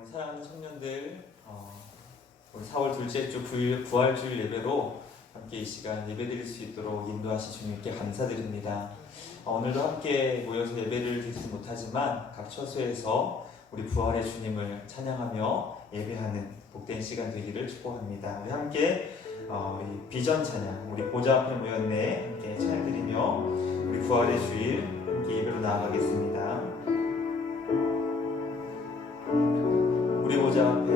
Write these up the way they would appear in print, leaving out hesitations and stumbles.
우리 사랑하는 청년들, 우리 4월 둘째 주 부활주일 예배로 함께 이 시간 예배드릴 수 있도록 인도하신 주님께 감사드립니다. 오늘도 함께 모여서 예배를 드리지 못하지만 각 처소에서 우리 부활의 주님을 찬양하며 예배하는 복된 시간 되기를 축복합니다. 우리 함께 우리 비전 찬양, 우리 보좌 앞에 모였네 함께 찬양드리며 우리 부활의 주일 함께 예배로 나아가겠습니다. 우리 보좌 앞에,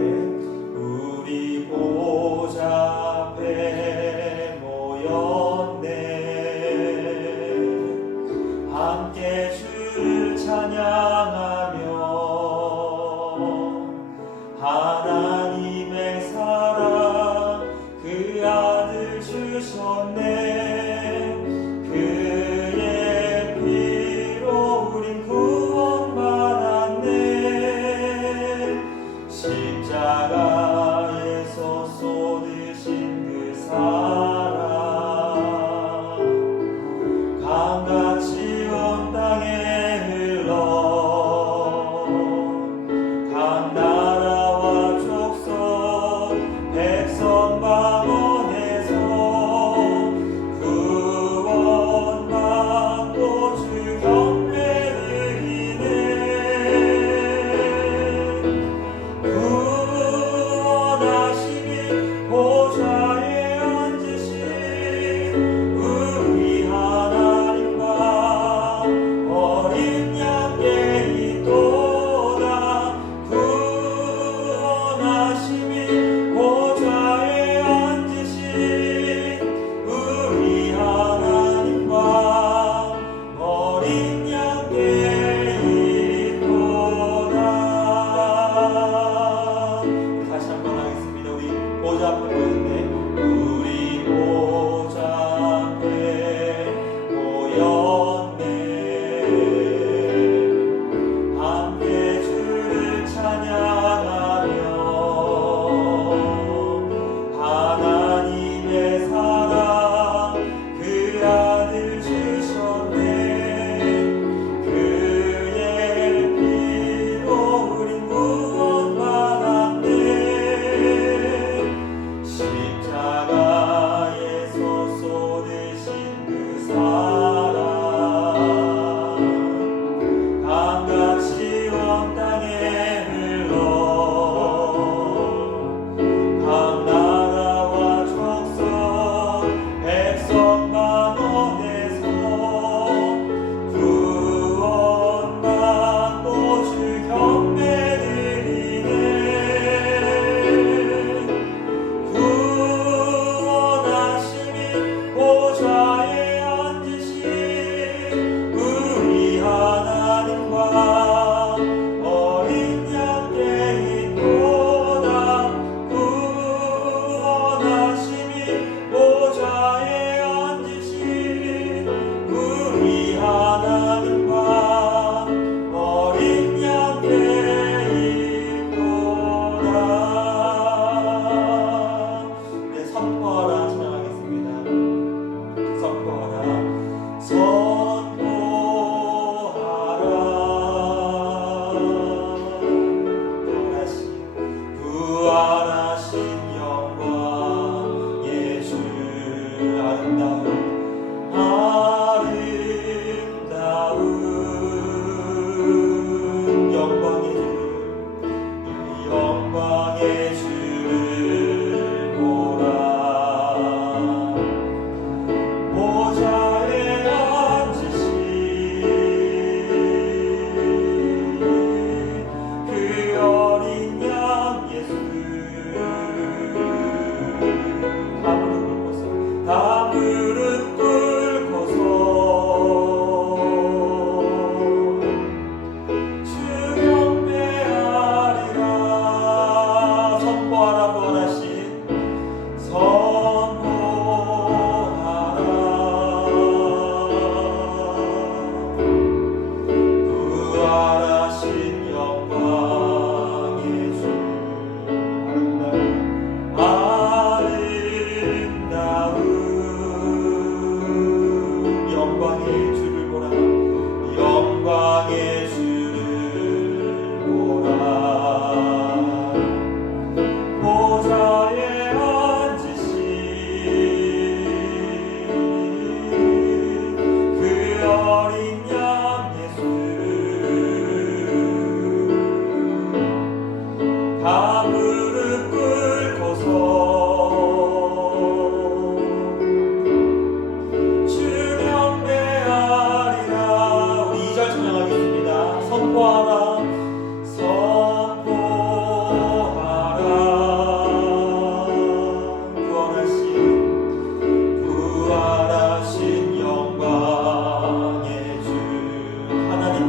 우리 보좌 앞에 모였네. 함께 주를 찬양하며 하나님의 사랑 그 아들 주셨네. 그의 피로 우린 구원받았네. 십자가에서 쏟으신 그 사랑 강같이 온 땅에 흘러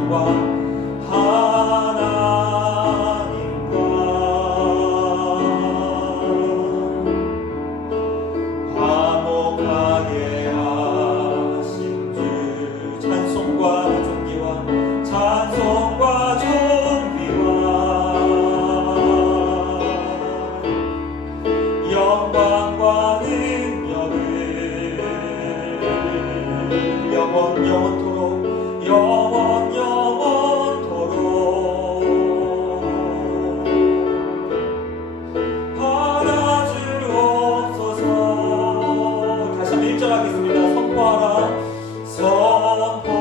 찬송과 하나님과 화목하게 하신 주 찬송과 존귀와 찬송과 존귀와 영광과 능력을 영원토록 영원토록 받아주옵소서. 다시 한번 1절 하겠습니다. 선포하라 선포하라.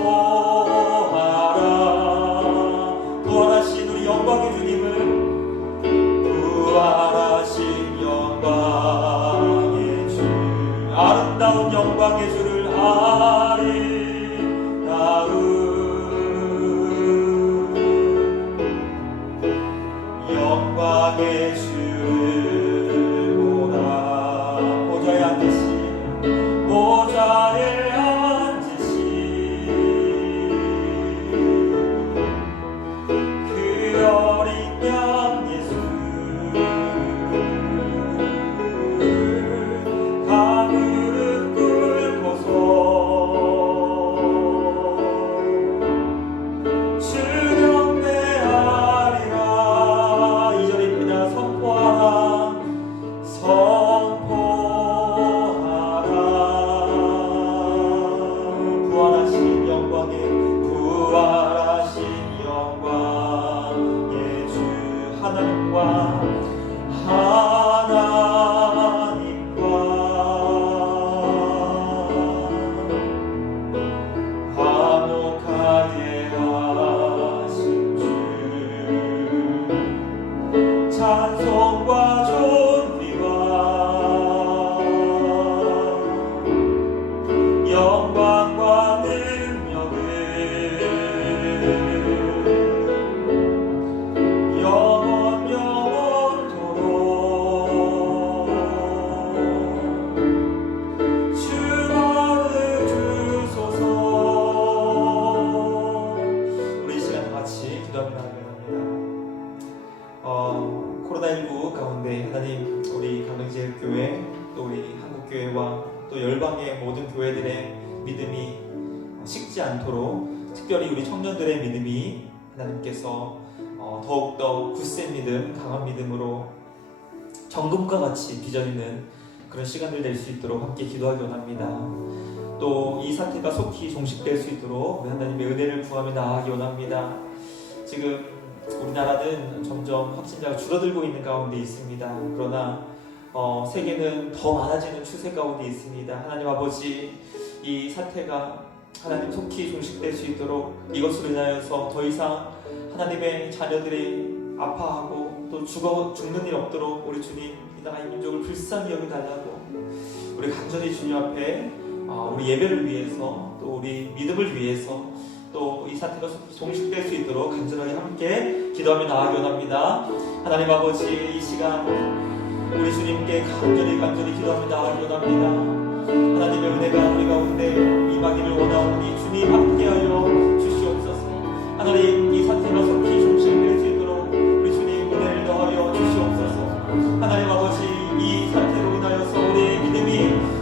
부활하신 우리 영광의 주님을 부활하신 영광의 주 아름다운 영광의 주를 영광의 주를 보라. 보좌에 앉으신 그 어린 양 예수 다 무릎 꿇고서 찬송과 존귀와 영광과 능력을 영원토록 주만을 주소서. 우리 이 시간 같이 기도합니다. 코로나19 가운데 하나님 우리 강릉제일교회 또 우리 한국교회와 또 열방의 모든 교회들의 믿음이 식지 않도록 특별히 우리 청년들의 믿음이 하나님께서 더욱더 굳센 믿음, 강한 믿음으로 정금과 같이 빚어지는 그런 시간들 될 수 있도록 함께 기도하기 원합니다. 또 이 사태가 속히 종식될 수 있도록 우리 하나님의 은혜를 구하며 나아가기 원합니다. 지금 우리나라는 점점 확진자가 줄어들고 있는 가운데 있습니다. 그러나 세계는 더 많아지는 추세 가운데 있습니다. 하나님 아버지, 이 사태가 하나님 속히 종식될 수 있도록 이것으로 인하여서 더 이상 하나님의 자녀들이 아파하고 또 죽는 일 없도록 우리 주님 이 나라 이 민족을 불쌍히 여겨달라고 우리 간절히 주님 앞에 우리 예배를 위해서 또 우리 믿음을 위해서 또 이 사태가 종식될 수 있도록 간절하게 함께 기도하며 나아가기 원합니다. 하나님 아버지, 이 시간 우리 주님께 간절히 기도하며 나아가기 원합니다. 하나님의 은혜가 우리 가운데 임하기를 원하오니 주님 함께하여 주시옵소서. 하나님, 이 사태가 속히 종식될 수 있도록 우리 주님 은혜를 더하여 주시옵소서. 하나님 아버지, 이 사태로 인하여서 우리의 믿음이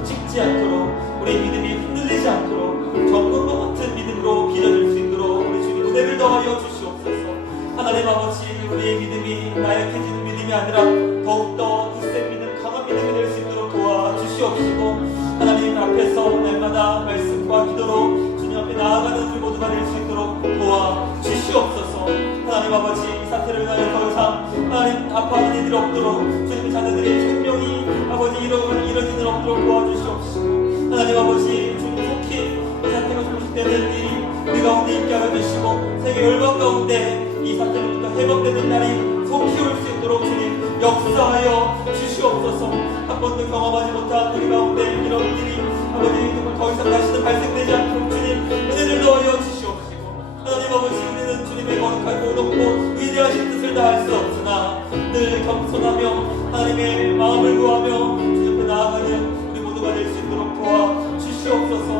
식지 않도록, 우리의 믿음이 흔들리지 않도록 정금과 같은 믿음으로 빚어질 수 있도록 우리 주님 은혜를 더하여 주시옵소서. 하나님 아버지, 우리의 믿음이 나약해지는 믿음이 아니라 더욱더 굳센 믿음, 강한 믿음이 될 수 있도록 도와주시옵시고, 하나님 앞에서 날마다 말씀과 기도로 주님 앞에 나아가는 우리 모두가 될 수 있도록 도와주시옵소서. 하나님 아버지, 이 사태를 위하여 더 이상 하나님 아파하는 일이 없도록 주님의 자녀들의 생명이 아버지 이뤄지는 없도록 도와주시옵시고, 하나님 아버지, 주님 속히 이 사태가 종식되는 일이 우리 가운데 있게 하여 주시고, 세계 열방 가운데 이 사태로부터 회복되는 날이 속히 올 수 있도록 주님 역사하여 주시옵소서. 한 번도 경험하지 못한 우리 가운데 이런 일이 아버지 정말 더 이상 다시는 발생되지 않도록 주님 은혜를 더하여 주시옵시고, 하나님 아버지, 우리는 주님의 거룩하고 높고 위대하신 뜻을 다할 수 없으나 늘 겸손하며 하나님의 마음을 구하며 주님 앞에 나아가는 우리 모두가 될 수 있도록 도와주시옵소서.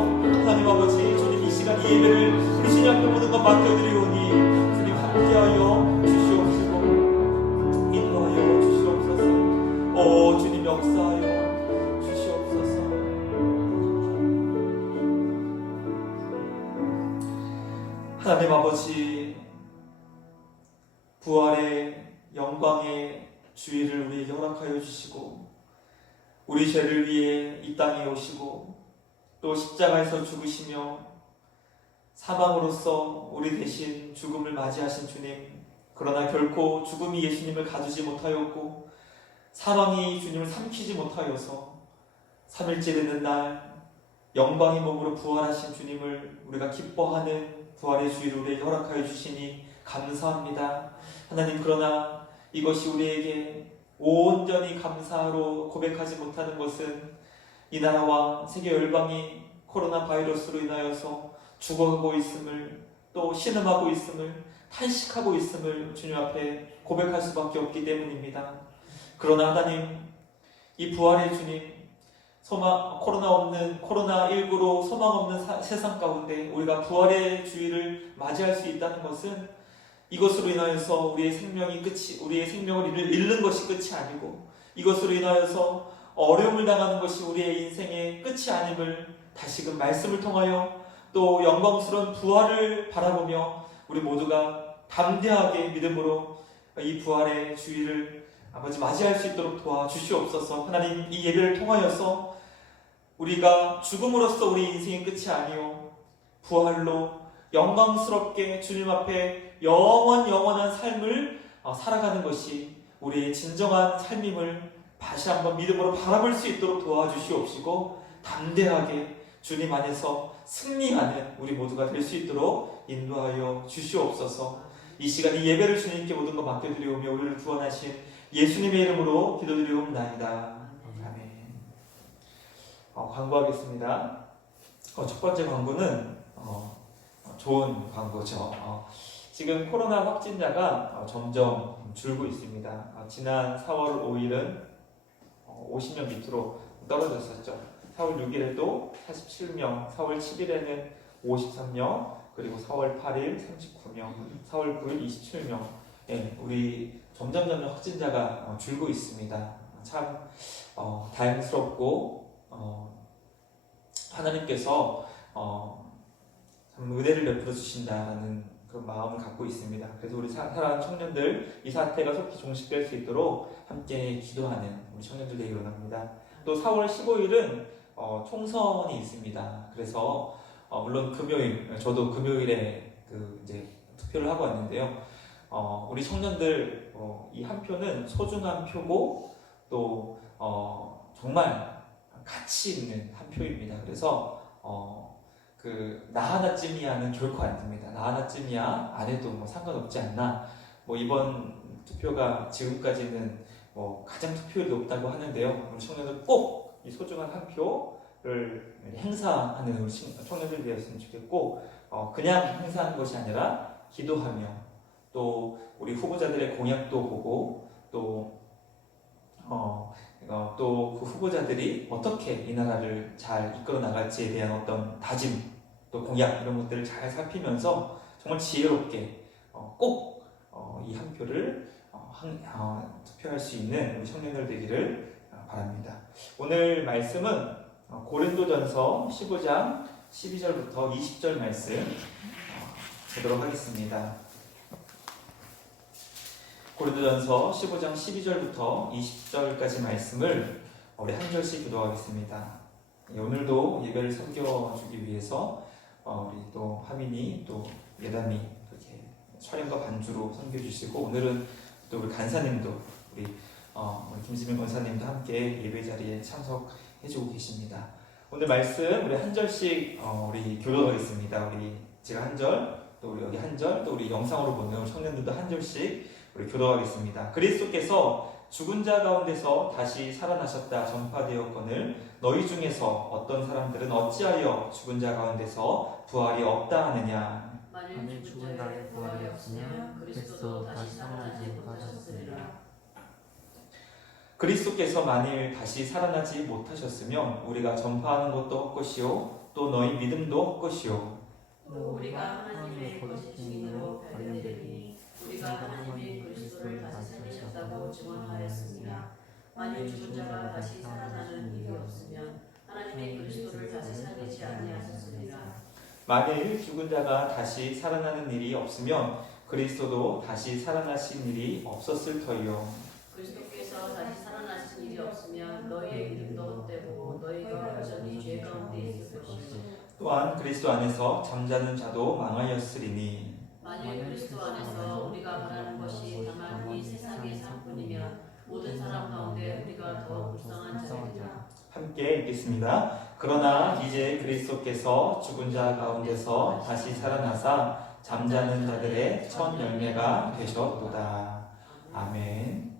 하나님 아버지, 주님 이 시간 이 예배를 우리 주님 앞에 모든 것 것 맡겨드리오니 주님 함께하여 주시옵시고 인도하여 주시옵소서. 오 주님 역사하여 주시옵소서. 하나님 아버지, 부활의 영광의 주의를 우리에게 허락하여 주시고 우리 죄를 위해 이 땅에 오시고 또 십자가에서 죽으시며 사망으로써 우리 대신 죽음을 맞이하신 주님, 그러나 결코 죽음이 예수님을 가두지 못하였고 사망이 주님을 삼키지 못하여서 3일째 되는 날 영광의 몸으로 부활하신 주님을 우리가 기뻐하는 부활의 주의를 우리에게 허락하여 주시니 감사합니다. 하나님, 그러나 이것이 우리에게 온전히 감사로 고백하지 못하는 것은 이 나라와 세계 열방이 코로나 바이러스로 인하여서 죽어가고 있음을, 또 신음하고 있음을, 탄식하고 있음을 주님 앞에 고백할 수밖에 없기 때문입니다. 그러나 하나님, 이 부활의 주님, 코로나19로 소망 없는 세상 가운데 우리가 부활의 주의를 맞이할 수 있다는 것은 이것으로 인하여서 우리의 생명을 잃는 것이 끝이 아니고 이것으로 인하여서 어려움을 당하는 것이 우리의 인생의 끝이 아님을 다시금 말씀을 통하여 또 영광스러운 부활을 바라보며 우리 모두가 담대하게 믿음으로 이 부활의 주의를 아버지 맞이할 수 있도록 도와주시옵소서. 하나님, 이 예배를 통하여서 우리가 죽음으로써 우리 인생의 끝이 아니요 부활로 영광스럽게 주님 앞에 영원한 삶을 살아가는 것이 우리의 진정한 삶임을 다시 한번 믿음으로 바라볼 수 있도록 도와주시옵시고 담대하게 주님 안에서 승리하는 우리 모두가 될 수 있도록 인도하여 주시옵소서. 이 시간 이 예배를 주님께 모든 것 맡겨드리오며 우리를 구원하신 예수님의 이름으로 기도드리옵나이다. 아멘. 광고하겠습니다. 첫 번째 광고는 좋은 광고죠. 지금 코로나 확진자가 점점 줄고 있습니다. 지난 4월 5일은 50명 밑으로 떨어졌었죠. 4월 6일에도 47명, 4월 7일에는 53명, 그리고 4월 8일 39명, 4월 9일 27명. 예, 우리 점점 확진자가 줄고 있습니다. 참 다행스럽고 하나님께서 참 은혜를 베풀어 주신다는 그런 마음을 갖고 있습니다. 그래서 우리 사랑하는 청년들, 이 사태가 속히 종식될 수 있도록 함께 기도하는 우리 청년들 되기 원합니다. 또 4월 15일은 총선이 있습니다. 그래서 물론 금요일, 저도 금요일에 이제 투표를 하고 왔는데요. 우리 청년들 이 한 표는 소중한 표고 또 정말 가치 있는 한 표입니다. 그래서 나 하나쯤이야는 결코 안 됩니다. 나 하나쯤이야 안 해도 뭐 상관없지 않나. 뭐 이번 투표가 지금까지는 뭐 가장 투표율이 높다고 하는데요. 우리 청년들 꼭 이 소중한 한 표를 행사하는 우리 청년들 되었으면 좋겠고, 그냥 행사하는 것이 아니라 기도하며 또 우리 후보자들의 공약도 보고 또 그 후보자들이 어떻게 이 나라를 잘 이끌어 나갈지에 대한 어떤 다짐, 또 공약 이런 것들을 잘 살피면서 정말 지혜롭게 꼭 이 한 표를 투표할 수 있는 우리 청년들 되기를 바랍니다. 오늘 말씀은 고린도전서 15장 12절부터 20절 말씀 보도록 하겠습니다. 고린도전서 15장 12절부터 20절까지 말씀을 우리 한 절씩 기도하겠습니다. 오늘도 예배를 섬겨주기 위해서 우리 또 하민이 또 예담이 이렇게 촬영과 반주로 섬겨주시고, 오늘은 또 우리 간사님도 우리 김지민 권사님도 함께 예배 자리에 참석해주고 계십니다. 오늘 말씀 우리 한 절씩 우리 교도하겠습니다. 제가 한 절, 또 우리 여기 한 절, 또 우리 영상으로 보는 청년들도 한 절씩 우리 교도하겠습니다. 그리스도께서 죽은 자 가운데서 다시 살아나셨다 전파되었거늘 너희 중에서 어떤 사람들은 어찌하여 죽은 자 가운데서 부활이 없다 하느냐. 만일 죽은 자의 부활이 없으면 그리스도 다시 살아나지 못하셨으리라. 그리스도께서 만일 다시 살아나지 못하셨으면 우리가 전파하는 것도 헛것이요 또 너희 믿음도 헛것이요 또 우리가 하나님의 거짓 증인으로 발견되리니 우리가 하나님의 그리스도를 다시 살리셨다고 증언하였습니다. 만일 죽은 자가 다시 살아나는 일이 없으면 하나님의 그리스도를 다시 살리지 아니하셨으리라. 만일 죽은 자가 다시 살아나는 일이 없으면 그리스도도 다시 살아나신 일이 없었을 터이요. 그리스도께서 다시 살아나신 일이 없으면 너희의 믿음도 헛되고 너희가 여전히 죄 가운데 있을 것이요. 또한 그리스도 안에서 잠자는 자도 망하였으리니 만일 그리스도 안에서 우리가 바라는 것이 다만 이 세상의 삶뿐이면 모든 사람 가운데 우리가 더 불쌍한 자들이라. 함께 읽겠습니다. 그러나 이제 그리스도께서 죽은 자 가운데서 다시 살아나사 잠자는 자들의 첫 열매가 되셨도다. 아멘.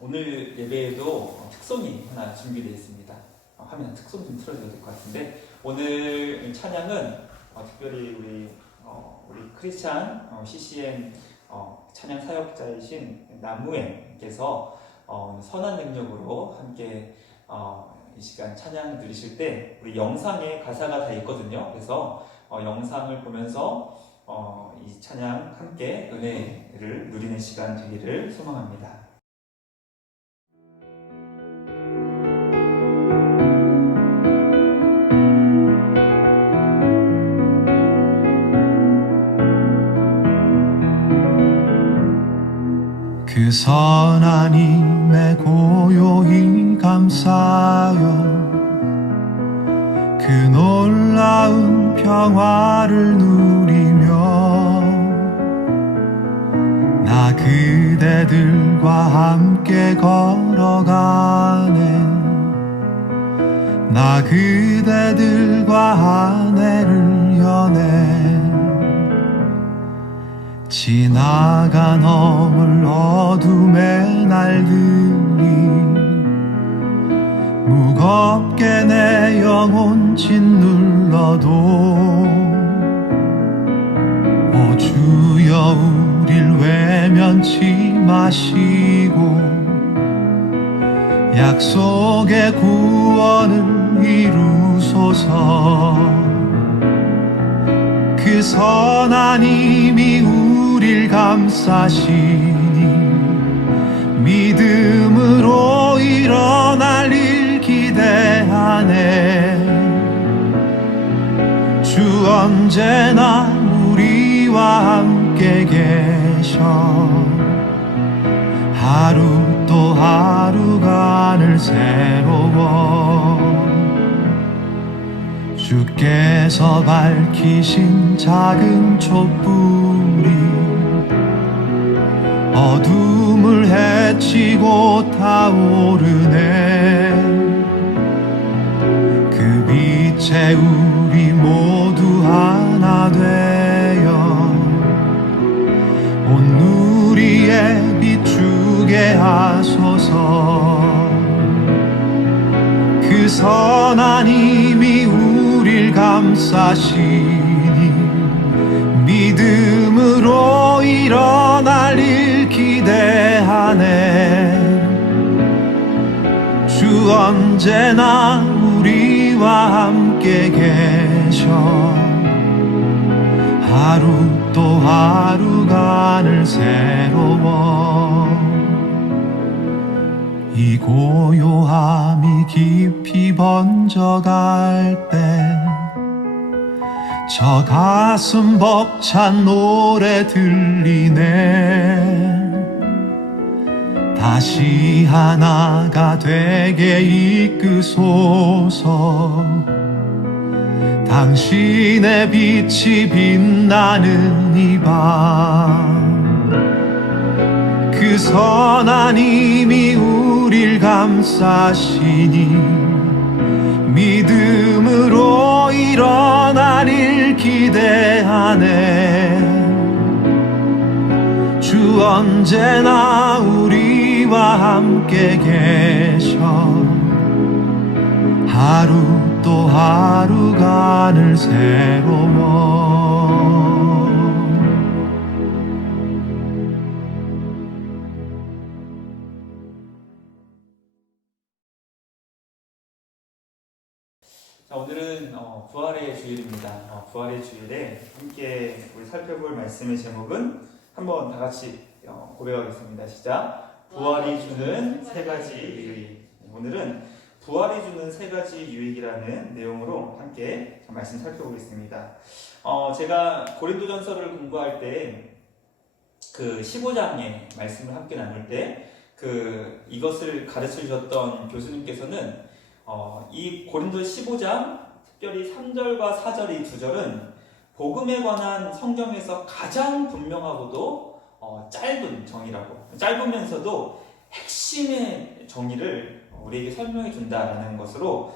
오늘 예배에도 특송이 하나 준비되어 있습니다. 화면 특송 좀 틀어줘야 될 것 같은데, 오늘 찬양은 특별히 우리 크리스찬 CCM 찬양 사역자이신 남무행께서 선한 능력으로 함께 이 시간 찬양 들으실 때 우리 영상에 가사가 다 있거든요. 그래서 영상을 보면서 이 찬양 함께 은혜를 누리는 시간 되기를 소망합니다. 그 선한 힘에 고요히 감사하여 그 놀라운 평화를 누리며 나 그대들과 함께 걸어가네. 나 그대들과 한 해를 여네. 지나가 넘을 어둠의 날들이 무겁게 내 영혼 짓눌러도 오 주여 우릴 외면치 마시고 약속의 구원을 이루소서. 그 선한 힘이 우릴 감싸시니 믿음으로 일어날 일 기대하네. 주 언제나 우리와 함께 계셔. 하루 또 하루가 늘 새로워. 주께서 밝히신 작은 촛불이 어둠을 헤치고 타오르네. 그 빛에 우리 모두 하나 되어 온 누리에 비추게 하소서. 그 선한 힘이 우릴 감싸시니 믿음으로 일어날 일 기대하네. 주 언제나 우리와 함께 계셔. 하루 또 하루가 늘 새로워. 이 고요함이 깊이 번져갈 때 저 가슴 벅찬 노래 들리네. 다시 하나가 되게 이끄소서. 당신의 빛이 빛나는 이 밤 그 선한 힘이 우릴 감싸시니 믿음으로 일어날 일 기대하네. 주 언제나 우리와 함께 계셔. 하루 또 하루가 늘 새로워. 자, 오늘은 부활의 주일입니다. 부활의 주일에 함께 우리 살펴볼 말씀의 제목은 한번 다 같이 고백하겠습니다. 시작. 부활이 주는 세 가지 유익. 오늘은 부활이 주는 세 가지 유익이라는 내용으로 함께 말씀 살펴보겠습니다. 제가 고린도전서를 공부할 때 그 15장의 말씀을 함께 나눌 때 이것을 가르쳐 주셨던 교수님께서는 이 고린도 15장 특별히 3절과 4절 이 두 절은 복음에 관한 성경에서 가장 분명하고도 짧은 정의라고, 짧으면서도 핵심의 정의를 우리에게 설명해 준다라는 것으로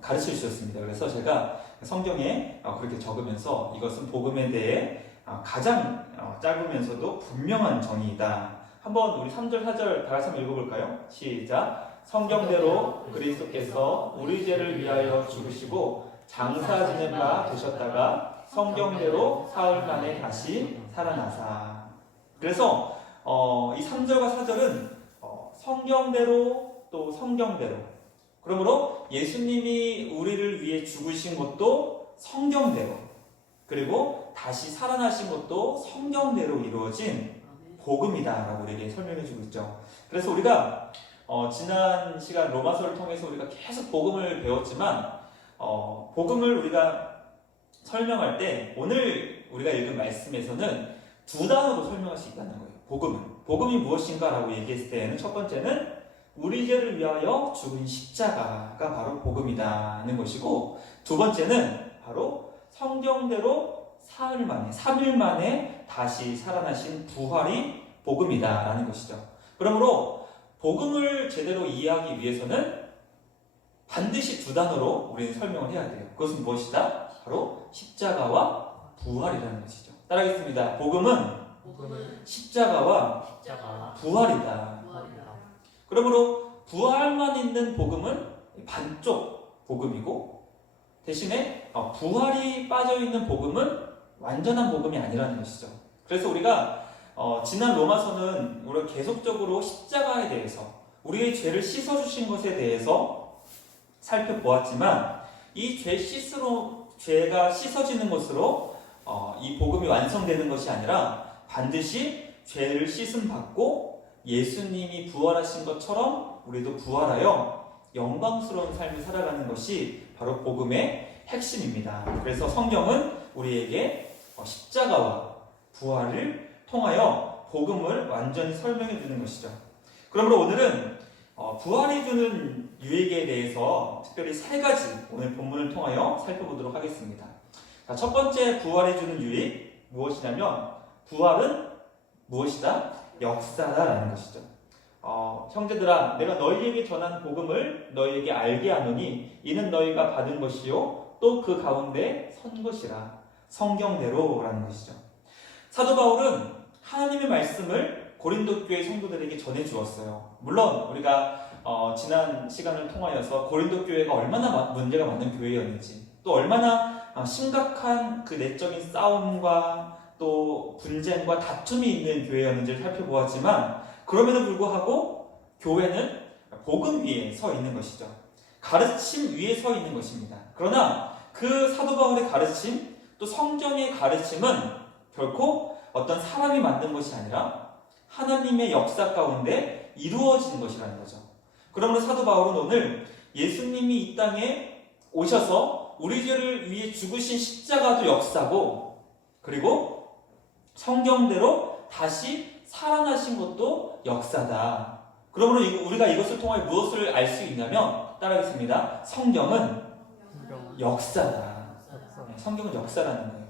가르쳐 주셨습니다. 그래서 제가 성경에 그렇게 적으면서 이것은 복음에 대해 가장 짧으면서도 분명한 정의이다. 한번 우리 3절, 4절 다 같이 한번 읽어볼까요? 시작. 성경대로 그리스도께서 우리 죄를 위하여 죽으시고 장사 지낸 바 되셨다가 성경대로 사흘 만에 다시 살아나사. 그래서 이 3절과 4절은 성경대로 또 성경대로, 그러므로 예수님이 우리를 위해 죽으신 것도 성경대로, 그리고 다시 살아나신 것도 성경대로 이루어진 복음이다라고 우리에게 설명해주고 있죠. 그래서 우리가 지난 시간 로마서를 통해서 우리가 계속 복음을 배웠지만 복음을 우리가 설명할 때 오늘 우리가 읽은 말씀에서는 두 단어로 설명할 수 있다는 거예요. 복음이 무엇인가라고 얘기했을 때는 첫 번째는 우리 죄를 위하여 죽은 십자가가 바로 복음이라는 것이고, 두 번째는 바로 성경대로 사흘 만에, 3일 만에 다시 살아나신 부활이 복음이다라는 것이죠. 그러므로 복음을 제대로 이해하기 위해서는 반드시 두 단어로 우리는 설명을 해야 돼요. 그것은 무엇이다? 바로 십자가와 부활이라는 것이죠. 따라하겠습니다. 복음은 십자가와 부활이다. 그러므로 부활만 있는 복음은 반쪽 복음이고, 대신에 부활이 빠져있는 복음은 완전한 복음이 아니라는 것이죠. 그래서 우리가 지난 로마서는 우리가 계속적으로 십자가에 대해서, 우리의 죄를 씻어주신 것에 대해서 살펴보았지만, 이 죄가 씻어지는 것으로 이 복음이 완성되는 것이 아니라 반드시 죄를 씻음 받고 예수님이 부활하신 것처럼 우리도 부활하여 영광스러운 삶을 살아가는 것이 바로 복음의 핵심입니다. 그래서 성경은 우리에게 십자가와 부활을 통하여 복음을 완전히 설명해 주는 것이죠. 그러므로 오늘은 부활이 주는 유익에 대해서 특별히 세 가지 오늘 본문을 통하여 살펴보도록 하겠습니다. 첫 번째 부활이 주는 유익 무엇이냐면, 부활은 무엇이다? 역사다라는 것이죠. 형제들아, 내가 너희에게 전한 복음을 너희에게 알게 하노니 이는 너희가 받은 것이요 또 그 가운데 선 것이라. 성경대로라는 것이죠. 사도 바울은 하나님의 말씀을 고린도 교회 성도들에게 전해 주었어요. 물론 우리가 지난 시간을 통하여서 고린도 교회가 얼마나 문제가 많은 교회였는지, 또 얼마나 심각한 그 내적인 싸움과 또 분쟁과 다툼이 있는 교회였는지를 살펴보았지만, 그럼에도 불구하고 교회는 복음 위에 서 있는 것이죠. 가르침 위에 서 있는 것입니다. 그러나 그 사도 바울의 가르침, 또 성경의 가르침은 결코 어떤 사람이 만든 것이 아니라 하나님의 역사 가운데 이루어지는 것이라는 거죠. 그러므로 사도 바울은 오늘 예수님이 이 땅에 오셔서 우리 죄를 위해 죽으신 십자가도 역사고, 그리고 성경대로 다시 살아나신 것도 역사다. 그러므로 우리가 이것을 통해 무엇을 알 수 있냐면, 따라하겠습니다. 성경은 역사다. 성경은 역사라는 거예요.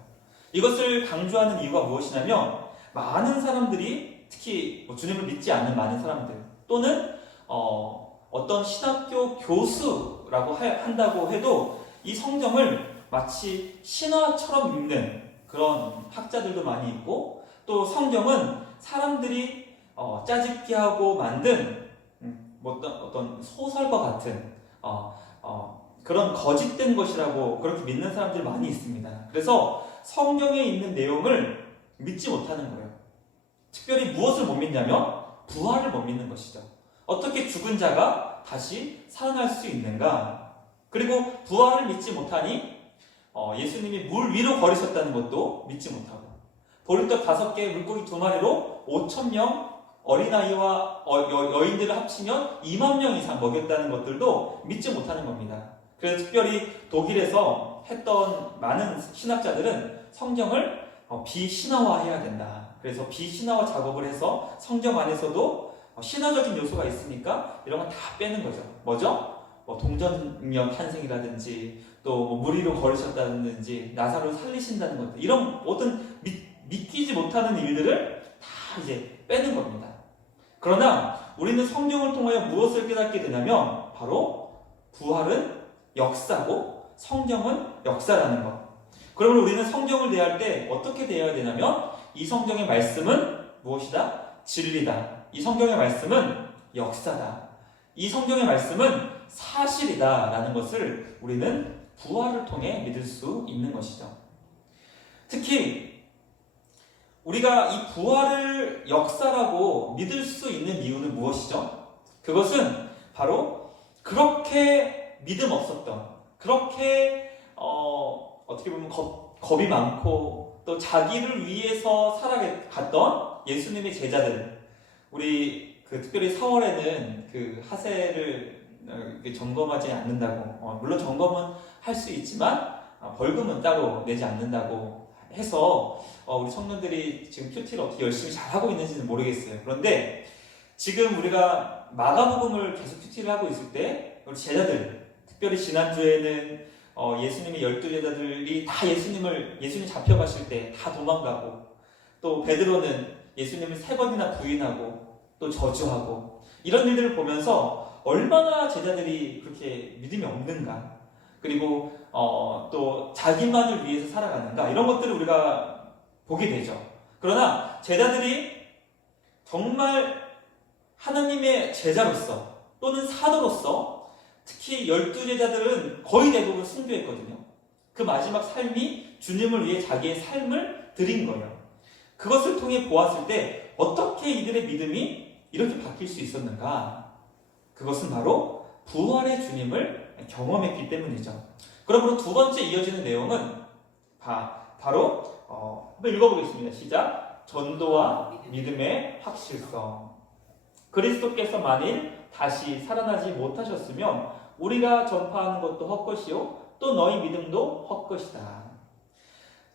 이것을 강조하는 이유가 무엇이냐면, 많은 사람들이, 특히 주님을 믿지 않는 많은 사람들, 또는 어떤 신학교 교수라고 한다고 해도 이 성경을 마치 신화처럼 읽는 그런 학자들도 많이 있고, 또 성경은 사람들이 짜집기 하고 만든 어떤 소설과 같은 그런 거짓된 것이라고 그렇게 믿는 사람들이 많이 있습니다. 그래서 성경에 있는 내용을 믿지 못하는 거예요. 특별히 무엇을 못 믿냐면 부활을 못 믿는 것이죠. 어떻게 죽은 자가 다시 살아날 수 있는가? 그리고 부활을 믿지 못하니 예수님이 물 위로 걸으셨다는 것도 믿지 못하고, 보리떡 5개, 물고기 2마리로 5,000명 어린아이와 여인들을 합치면 2만 명 이상 먹였다는 것들도 믿지 못하는 겁니다. 그래서 특별히 독일에서 했던 많은 신학자들은 성경을 비신화화해야 된다. 그래서 비신화화 작업을 해서 성경 안에서도 신화적인 요소가 있으니까 이런 건 다 빼는 거죠. 뭐죠? 동정녀 탄생이라든지 또 물 위로 걸으셨다든지 나사로를 살리신다는 것들, 이런 모든 믿기지 못하는 일들을 다 이제 빼는 겁니다. 그러나 우리는 성경을 통하여 무엇을 깨닫게 되냐면 바로 부활은 역사고 성경은 역사라는 것. 그러면 우리는 성경을 대할 때 어떻게 대해야 되냐면 이 성경의 말씀은 무엇이다? 진리다. 이 성경의 말씀은 역사다. 이 성경의 말씀은 사실이다 라는 것을 우리는 부활을 통해 믿을 수 있는 것이죠. 특히 우리가 이 부활을 역사라고 믿을 수 있는 이유는 무엇이죠? 그것은 바로 그렇게 믿음 없었던, 그렇게 어떻게 보면 겁이 많고 또 자기를 위해서 살아갔던 예수님의 제자들, 우리 특별히 4월에는 그 하세를 점검하지 않는다고, 물론 점검은 할 수 있지만 벌금은 따로 내지 않는다고 해서 우리 청년들이 지금 큐티를 어떻게 열심히 잘하고 있는지는 모르겠어요. 그런데 지금 우리가 마가복음을 계속 큐티를 하고 있을 때 우리 제자들, 특별히 지난주에는 예수님의 12제자들이 다 예수님 잡혀가실 때 다 도망가고, 또 베드로는 예수님을 3번이나 부인하고 또 저주하고, 이런 일들을 보면서 얼마나 제자들이 그렇게 믿음이 없는가, 그리고 또 자기만을 위해서 살아가는가, 이런 것들을 우리가 보게 되죠. 그러나 제자들이 정말 하나님의 제자로서 또는 사도로서, 특히 12제자들은 거의 대부분 순교했거든요. 그 마지막 삶이 주님을 위해 자기의 삶을 드린 거예요. 그것을 통해 보았을 때 어떻게 이들의 믿음이 이렇게 바뀔 수 있었는가? 그것은 바로 부활의 주님을 경험했기 때문이죠. 그러므로 두 번째 이어지는 내용은 바로 한번 읽어보겠습니다. 시작. 전도와 믿음의 확실성. 그리스도께서 만일 다시 살아나지 못하셨으면 우리가 전파하는 것도 헛것이요 또 너희 믿음도 헛것이다.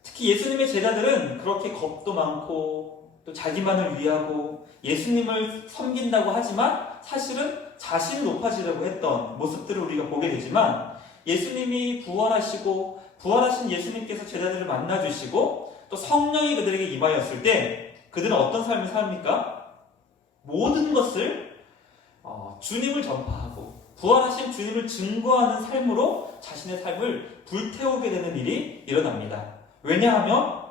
특히 예수님의 제자들은 그렇게 겁도 많고 또 자기만을 위하고 예수님을 섬긴다고 하지만 사실은 자신을 높아지려고 했던 모습들을 우리가 보게 되지만, 예수님이 부활하시고 부활하신 예수님께서 제자들을 만나주시고 또 성령이 그들에게 임하였을 때 그들은 어떤 삶을 삽니까? 모든 것을 주님을 전파하고 부활하신 주님을 증거하는 삶으로 자신의 삶을 불태우게 되는 일이 일어납니다. 왜냐하면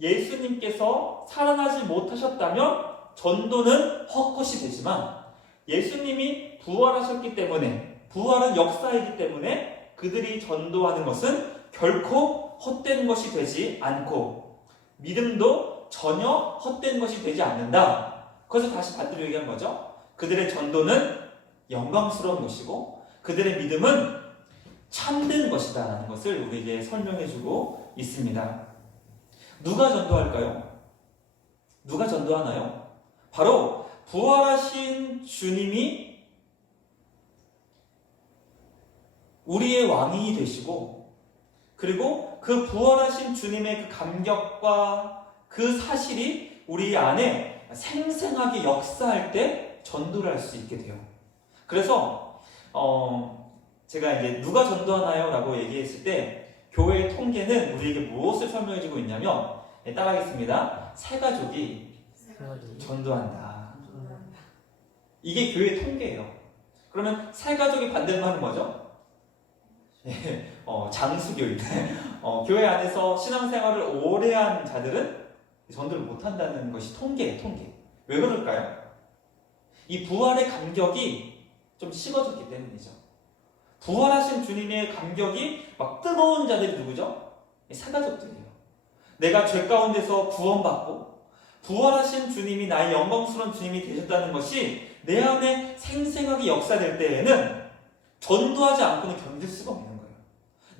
예수님께서 살아나지 못하셨다면 전도는 헛것이 되지만, 예수님이 부활하셨기 때문에, 부활은 역사이기 때문에 그들이 전도하는 것은 결코 헛된 것이 되지 않고 믿음도 전혀 헛된 것이 되지 않는다. 그래서 다시 반대로 얘기한 거죠. 그들의 전도는 영광스러운 것이고 그들의 믿음은 참된 것이다 라는 것을 우리에게 설명해주고 있습니다. 누가 전도할까요? 누가 전도하나요? 바로 부활하신 주님이 우리의 왕이 되시고, 그리고 그 부활하신 주님의 그 감격과 그 사실이 우리 안에 생생하게 역사할 때 전도를 할 수 있게 돼요. 그래서 제가 이제 누가 전도하나요? 라고 얘기했을 때 교회의 통계는 우리에게 무엇을 설명해주고 있냐면, 따라하겠습니다. 새 가족이 전도한다. 이게 교회의 통계예요. 그러면 새 가족이 반대말은 뭐죠? 장수교인. 교회 안에서 신앙생활을 오래 한 자들은 전도를 못한다는 것이 통계예요. 통계. 왜 그럴까요? 이 부활의 감격이 좀 식어졌기 때문이죠. 부활하신 주님의 감격이 막 뜨거운 자들이 누구죠? 새 가족들이에요. 내가 죄 가운데서 구원받고 부활하신 주님이 나의 영광스러운 주님이 되셨다는 것이 내 안에 생생하게 역사될 때에는 전도하지 않고는 견딜 수가 없는 거예요.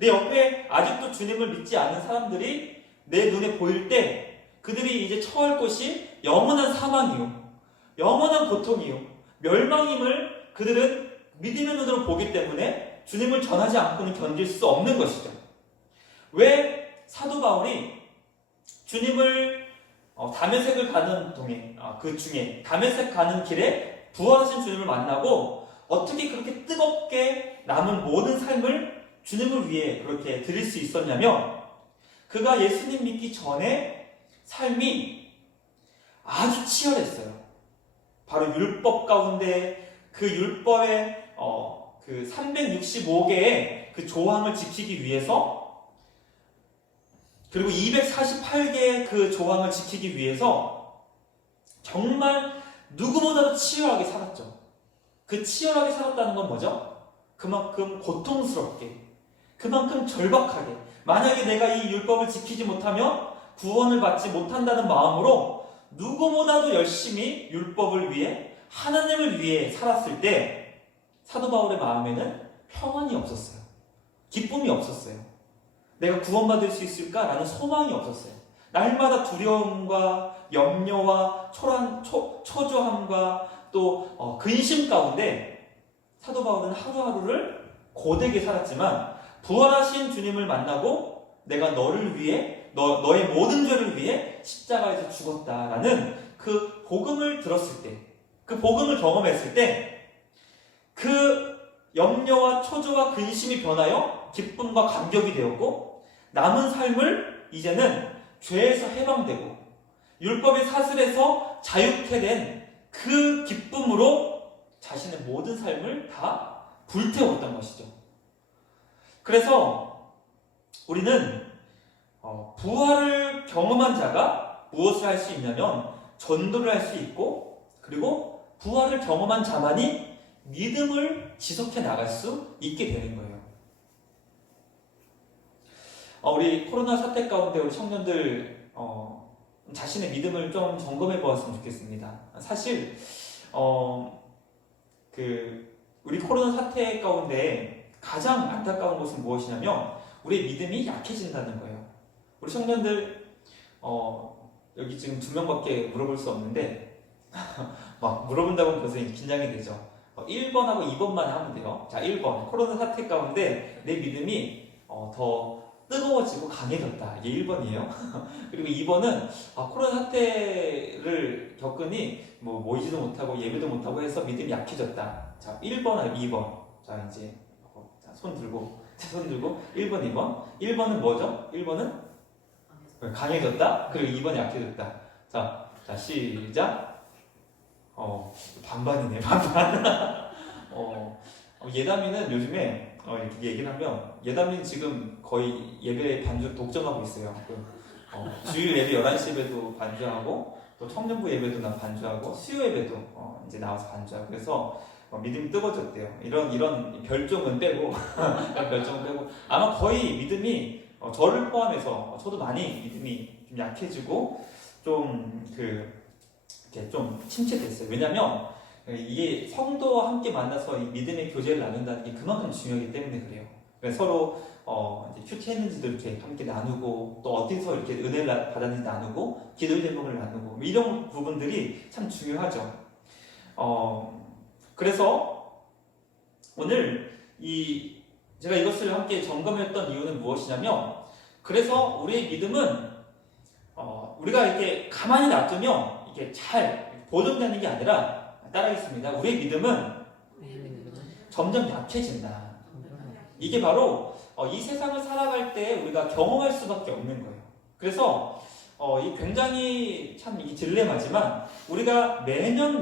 내 옆에 아직도 주님을 믿지 않는 사람들이 내 눈에 보일 때 그들이 이제 처할 것이 영원한 사망이요, 영원한 고통이요, 멸망임을 그들은 믿음의 눈으로 보기 때문에 주님을 전하지 않고는 견딜 수 없는 것이죠. 왜 사도 바울이 주님을 다메섹을 가는 그 중에 다메섹 가는 길에 부활하신 주님을 만나고 어떻게 그렇게 뜨겁게 남은 모든 삶을 주님을 위해 그렇게 드릴 수 있었냐면, 그가 예수님 믿기 전에 삶이 아주 치열했어요. 바로 율법 가운데 그 율법의 그 365개의 그 조항을 지키기 위해서, 그리고 248개의 그 조항을 지키기 위해서 정말 누구보다도 치열하게 살았죠. 그 치열하게 살았다는 건 뭐죠? 그만큼 고통스럽게, 그만큼 절박하게, 만약에 내가 이 율법을 지키지 못하면 구원을 받지 못한다는 마음으로 누구보다도 열심히 율법을 위해, 하나님을 위해 살았을 때 사도 바울의 마음에는 평안이 없었어요. 기쁨이 없었어요. 내가 구원받을 수 있을까라는 소망이 없었어요. 날마다 두려움과 염려와 초조함과 또 근심 가운데 사도 바울은 하루하루를 고되게 살았지만, 부활하신 주님을 만나고 내가 너를 위해, 너의 모든 죄를 위해 십자가에서 죽었다라는 그 복음을 들었을 때, 그 복음을 경험했을 때 그 염려와 초조와 근심이 변하여 기쁨과 감격이 되었고, 남은 삶을 이제는 죄에서 해방되고 율법의 사슬에서 자유케 된 그 기쁨으로 자신의 모든 삶을 다 불태웠던 것이죠. 그래서 우리는 부활을 경험한 자가 무엇을 할 수 있냐면 전도를 할 수 있고, 그리고 부활을 경험한 자만이 믿음을 지속해 나갈 수 있게 되는 거예요. 우리 코로나 사태 가운데 우리 청년들 자신의 믿음을 좀 점검해 보았으면 좋겠습니다. 사실 우리 코로나 사태 가운데 가장 안타까운 것은 무엇이냐면 우리의 믿음이 약해진다는 거예요. 우리 청년들 여기 지금 2명밖에 물어볼 수 없는데 막 물어본다고 벌써 긴장이 되죠. 1번하고 2번만 하면 돼요. 자, 1번. 코로나 사태 가운데 내 믿음이 더 뜨거워지고 강해졌다. 이게 1번이에요. 그리고 2번은 코로나 사태를 겪으니 모이지도 못하고 예배도 못하고 해서 믿음이 약해졌다. 자, 1번하고 2번. 자, 이제 손 들고 1번, 2번. 1번은 뭐죠? 1번은 강해졌다. 그리고 2번이 약해졌다. 자, 시작. 반반이네, 반반. 예담이는 요즘에 이렇게 얘기를 하면, 예담이는 지금 거의 예배 반주 독점하고 있어요. 주일 예배 11시 예배도 반주하고, 또 청년부 예배도 나 반주하고, 수요 예배도 이제 나와서 반주하고, 그래서 믿음이 뜨거워졌대요. 이런 별종은 빼고, 별종은 빼고, 아마 거의 믿음이 저를 포함해서 저도 많이 믿음이 좀 약해지고 이렇게 좀 침체됐어요. 왜냐면 이게 성도와 함께 만나서 이 믿음의 교제를 나눈다는 게 그만큼 중요하기 때문에 그래요. 그래서 서로 이제 큐티했는지도 이렇게 함께 나누고, 또 어디서 이렇게 은혜를 받았는지 나누고, 기도의 제목을 나누고, 이런 부분들이 참 중요하죠. 그래서 오늘 제가 이것을 함께 점검했던 이유는 무엇이냐면, 그래서 우리의 믿음은 우리가 이렇게 가만히 놔두면 이게 잘 보존되는 게 아니라, 따라하겠습니다. 우리의 믿음은 점점 약해진다. 이게 바로 이 세상을 살아갈 때 우리가 경험할 수밖에 없는 거예요. 그래서 이 굉장히 참 이게 딜레마지만, 우리가 매년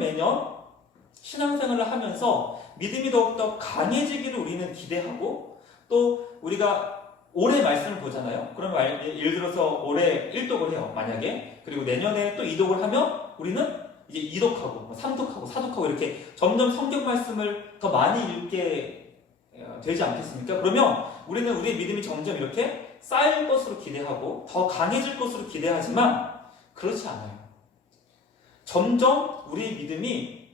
신앙생활을 하면서 믿음이 더욱더 강해지기를 우리는 기대하고, 또 우리가 올해 말씀을 보잖아요. 그러면 예를 들어서 올해 1독을 해요, 만약에. 그리고 내년에 또 2독을 하면 우리는 이제 2독하고 3독하고 4독하고 이렇게 점점 성경 말씀을 더 많이 읽게 되지 않겠습니까? 그러면 우리는 우리의 믿음이 점점 이렇게 쌓일 것으로 기대하고 더 강해질 것으로 기대하지만, 그렇지 않아요. 점점 우리의 믿음이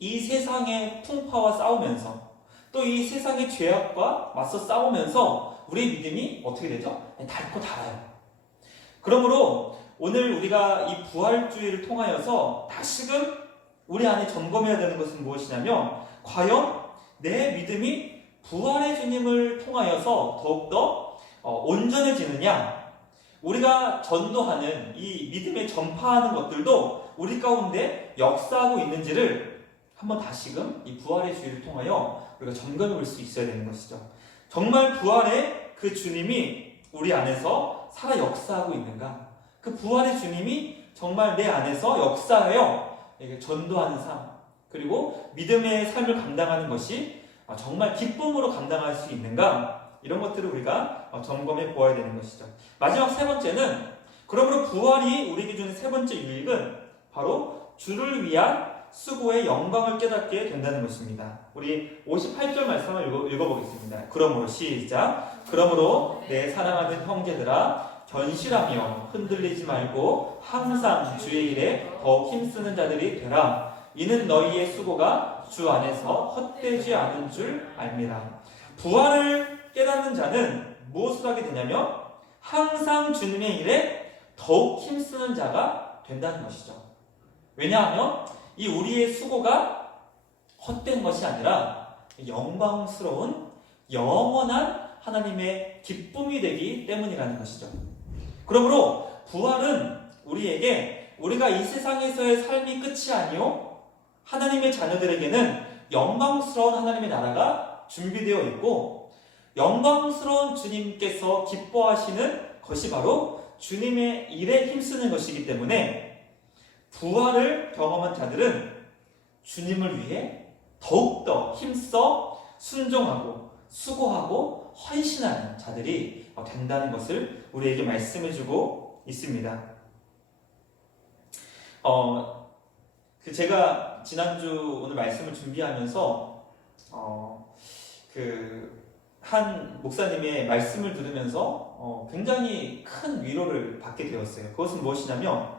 이 세상의 풍파와 싸우면서, 또 이 세상의 죄악과 맞서 싸우면서 우리의 믿음이 어떻게 되죠? 닳고 닳아요. 그러므로 오늘 우리가 이 부활주의를 통하여서 다시금 우리 안에 점검해야 되는 것은 무엇이냐면 과연 내 믿음이 부활의 주님을 통하여서 더욱더 온전해지느냐, 우리가 전도하는 이 믿음에 전파하는 것들도 우리 가운데 역사하고 있는지를 한번 다시금 이 부활의 주의를 통하여 우리가 점검해 볼 수 있어야 되는 것이죠. 정말 부활의 그 주님이 우리 안에서 살아 역사하고 있는가? 그 부활의 주님이 정말 내 안에서 역사하여 전도하는 삶, 그리고 믿음의 삶을 감당하는 것이 정말 기쁨으로 감당할 수 있는가? 이런 것들을 우리가 점검해 보아야 되는 것이죠. 마지막 세 번째는, 그러므로 부활이 우리에게 주는 세 번째 유익은 바로 주를 위한 수고의 영광을 깨닫게 된다는 것입니다. 우리 58절 말씀을 읽어보겠습니다. 그러므로 시작. 그러므로 내 사랑하는 형제들아, 견실하며 흔들리지 말고 항상 주의 일에 더욱 힘쓰는 자들이 되라. 이는 너희의 수고가 주 안에서 헛되지 않은 줄 압니다. 부활을 깨닫는 자는 무엇을 하게 되냐면 항상 주님의 일에 더욱 힘쓰는 자가 된다는 것이죠. 왜냐하면 이 우리의 수고가 헛된 것이 아니라 영광스러운 영원한 하나님의 기쁨이 되기 때문이라는 것이죠. 그러므로 부활은 우리에게 우리가 이 세상에서의 삶이 끝이 아니요 하나님의 자녀들에게는 영광스러운 하나님의 나라가 준비되어 있고, 영광스러운 주님께서 기뻐하시는 것이 바로 주님의 일에 힘쓰는 것이기 때문에 부활을 경험한 자들은 주님을 위해 더욱더 힘써 순종하고 수고하고 헌신하는 자들이 된다는 것을 우리에게 말씀해주고 있습니다. 제가 지난주 오늘 말씀을 준비하면서 한 목사님의 말씀을 들으면서 굉장히 큰 위로를 받게 되었어요. 그것은 무엇이냐면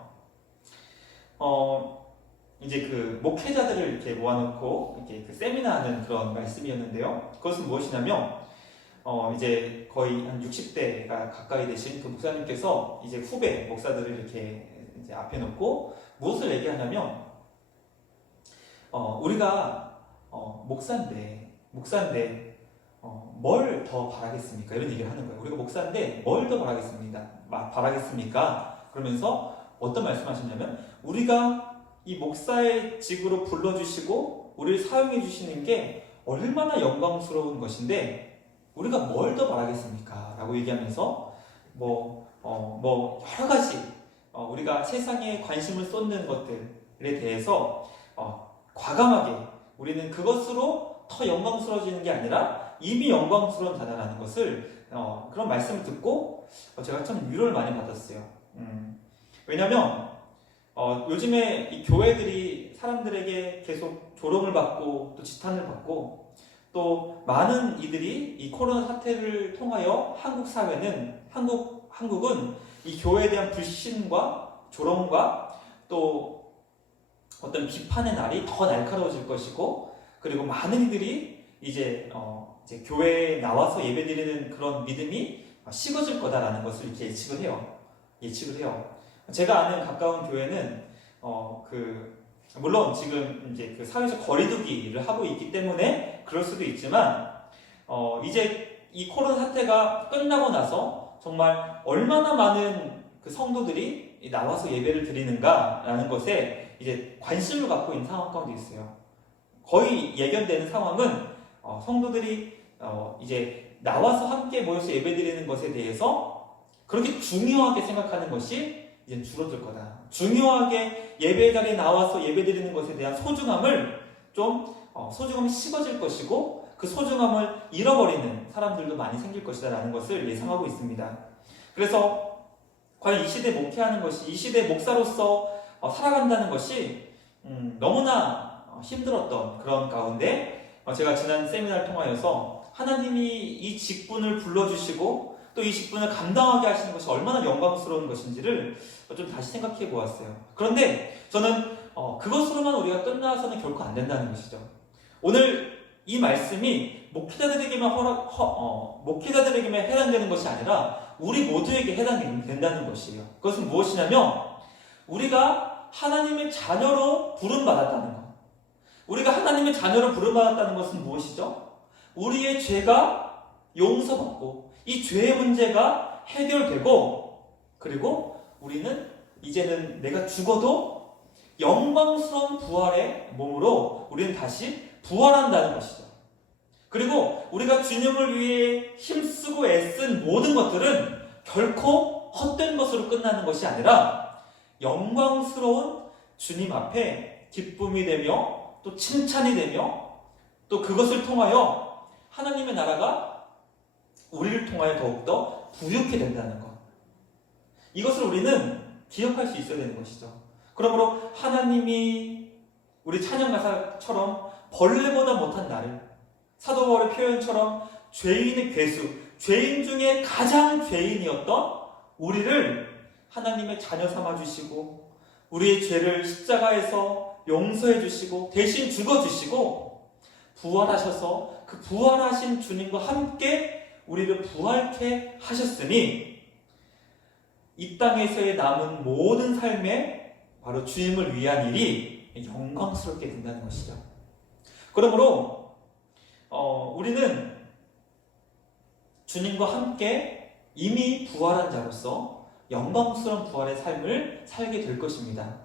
이제 그 목회자들을 이렇게 모아놓고 이렇게 그 세미나하는 그런 말씀이었는데요. 그것은 무엇이냐면 이제 거의 한 60대가 가까이 되신 그 목사님께서 이제 후배 목사들을 이렇게 이제 앞에 놓고 무엇을 얘기하냐면 우리가 목사인데 뭘 더 바라겠습니까? 이런 얘기를 하는 거예요. 우리가 목사인데 뭘 더 바라겠습니까? 그러면서 어떤 말씀하셨냐면 우리가 이 목사의 직으로 불러주시고 우리를 사용해 주시는 게 얼마나 영광스러운 것인데 우리가 뭘 더 바라겠습니까? 라고 얘기하면서 여러 가지 우리가 세상에 관심을 쏟는 것들에 대해서 과감하게 우리는 그것으로 더 영광스러워지는 게 아니라 이미 영광스러운 자다라는 것을 그런 말씀을 듣고 제가 참 위로를 많이 받았어요. 왜냐하면 요즘에 이 교회들이 사람들에게 계속 조롱을 받고 또 지탄을 받고 또 많은 이들이 이 코로나 사태를 통하여 한국은 이 교회에 대한 불신과 조롱과 또 어떤 비판의 날이 더 날카로워질 것이고, 그리고 많은 이들이 이제 교회에 나와서 예배드리는 그런 믿음이 식어질 거다라는 것을 이렇게 예측을 해요. 제가 아는 가까운 교회는 물론 지금 이제 그 사회적 거리두기를 하고 있기 때문에 그럴 수도 있지만 이제 이 코로나 사태가 끝나고 나서 정말 얼마나 많은 그 성도들이 나와서 예배를 드리는가라는 것에 이제 관심을 갖고 있는 상황 가운데 있어요. 거의 예견되는 상황은 성도들이 이제 나와서 함께 모여서 예배드리는 것에 대해서 그렇게 중요하게 생각하는 것이 이제 줄어들 거다. 중요하게 예배 자리에 나와서 예배드리는 것에 대한 소중함을 소중함이 식어질 것이고 그 소중함을 잃어버리는 사람들도 많이 생길 것이다라는 것을 예상하고 있습니다. 그래서 과연 이 시대에 목회하는 것이, 이 시대의 목사로서 살아간다는 것이 너무나 힘들었던 그런 가운데 제가 지난 세미나를 통하여서 하나님이 이 직분을 불러주시고 또 이 직분을 감당하게 하시는 것이 얼마나 영광스러운 것인지를 좀 다시 생각해 보았어요. 그런데 저는 그것으로만 우리가 끝나서는 결코 안 된다는 것이죠. 오늘 이 말씀이 목회자들에게만 해당되는 것이 아니라 우리 모두에게 해당된다는 것이에요. 그것은 무엇이냐면 우리가 하나님의 자녀로 부름받았다는 것. 우리가 하나님의 자녀로 부름받았다는 것은 무엇이죠? 우리의 죄가 용서받고 이 죄의 문제가 해결되고, 그리고 우리는 이제는 내가 죽어도 영광스러운 부활의 몸으로 우리는 다시 부활한다는 것이죠. 그리고 우리가 주님을 위해 힘쓰고 애쓴 모든 것들은 결코 헛된 것으로 끝나는 것이 아니라 영광스러운 주님 앞에 기쁨이 되며 또 칭찬이 되며 또 그것을 통하여 하나님의 나라가 우리를 통하여 더욱더 부유케 된다는 것. 이것을 우리는 기억할 수 있어야 되는 것이죠. 그러므로 하나님이 우리 찬양 가사처럼 벌레보다 못한 나를, 사도 바울의 표현처럼 죄인의 괴수, 죄인 중에 가장 죄인이었던 우리를 하나님의 자녀 삼아 주시고 우리의 죄를 십자가에서 용서해 주시고 대신 죽어 주시고 부활하셔서 그 부활하신 주님과 함께 우리를 부활케 하셨으니 이 땅에서의 남은 모든 삶에 바로 주님을 위한 일이 영광스럽게 된다는 것이죠. 그러므로 우리는 주님과 함께 이미 부활한 자로서 영광스러운 부활의 삶을 살게 될 것입니다.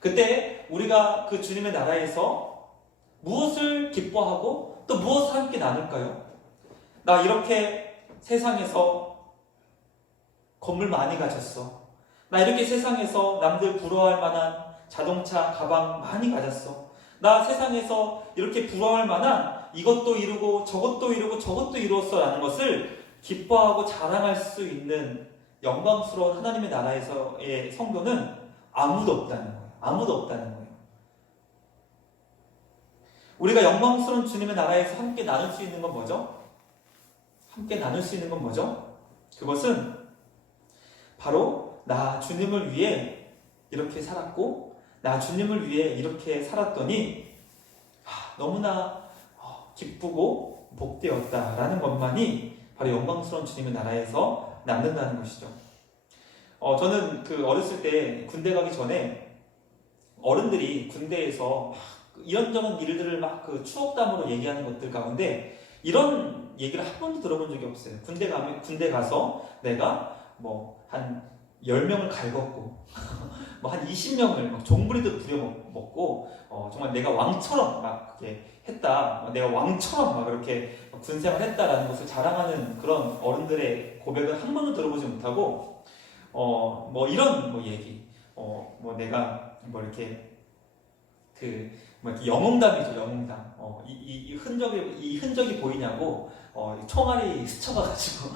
그때 우리가 그 주님의 나라에서 무엇을 기뻐하고 또 무엇을 함께 나눌까요? 나 이렇게 세상에서 건물 많이 가졌어. 나 이렇게 세상에서 남들 부러워할 만한 자동차, 가방 많이 가졌어. 나 세상에서 이렇게 부러워할 만한 이것도 이루고 저것도 이루고 저것도 이루었어 라는 것을 기뻐하고 자랑할 수 있는 영광스러운 하나님의 나라에서의 성도는 아무도 없다는 거예요. 아무도 없다는 거예요. 우리가 영광스러운 주님의 나라에서 함께 나눌 수 있는 건 뭐죠? 함께 나눌 수 있는 건 뭐죠? 그것은 바로 나 주님을 위해 이렇게 살았고 나 주님을 위해 이렇게 살았더니 너무나 기쁘고 복되었다라는 것만이 바로 영광스러운 주님의 나라에서 남는다는 것이죠. 저는 어렸을 때 군대 가기 전에 어른들이 군대에서 이런저런 일들을 추억담으로 얘기하는 것들 가운데 이런 얘기를 한 번도 들어본 적이 없어요. 군대 가서 내가 한 10명을 갈궜고 한 20명을 종부리듯 부려먹고 정말 내가 왕처럼 그렇게 했다. 내가 왕처럼 그렇게 군생활 했다라는 것을 자랑하는 그런 어른들의 고백을 한 번도 들어보지 못하고 이런 얘기 내가 이렇게 이렇게 영웅담이죠. 영웅담. 이 흔적이 보이냐고 총알이 스쳐가지고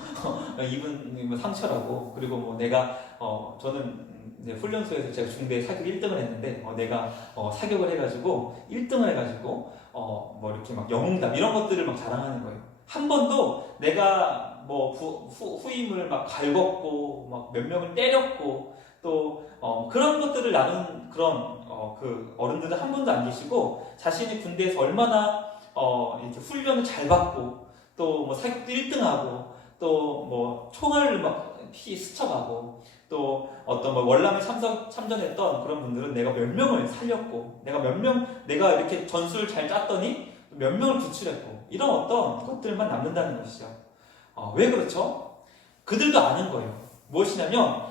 입은 상처라고. 그리고 내가 저는 훈련소에서 제가 중대 사격 1등을 했는데 내가 사격을 해가지고 1등을 해가지고 이렇게 영웅담 이런 것들을 자랑하는 거예요. 한 번도 내가 후임을 갈궜고 몇 명을 때렸고 또 그런 것들을 나눈 그런 그 어른들은 한 번도 안 계시고 자신이 군대에서 얼마나 이렇게 훈련을 잘 받고 또 사격도 1등하고 또 총알을 피 스쳐가고 또 어떤 월남에 참전했던 그런 분들은 내가 몇 명을 살렸고 내가 이렇게 전술을 잘 짰더니 몇 명을 구출했고 이런 어떤 것들만 남는다는 것이죠. 왜 그렇죠? 그들도 아는 거예요. 무엇이냐면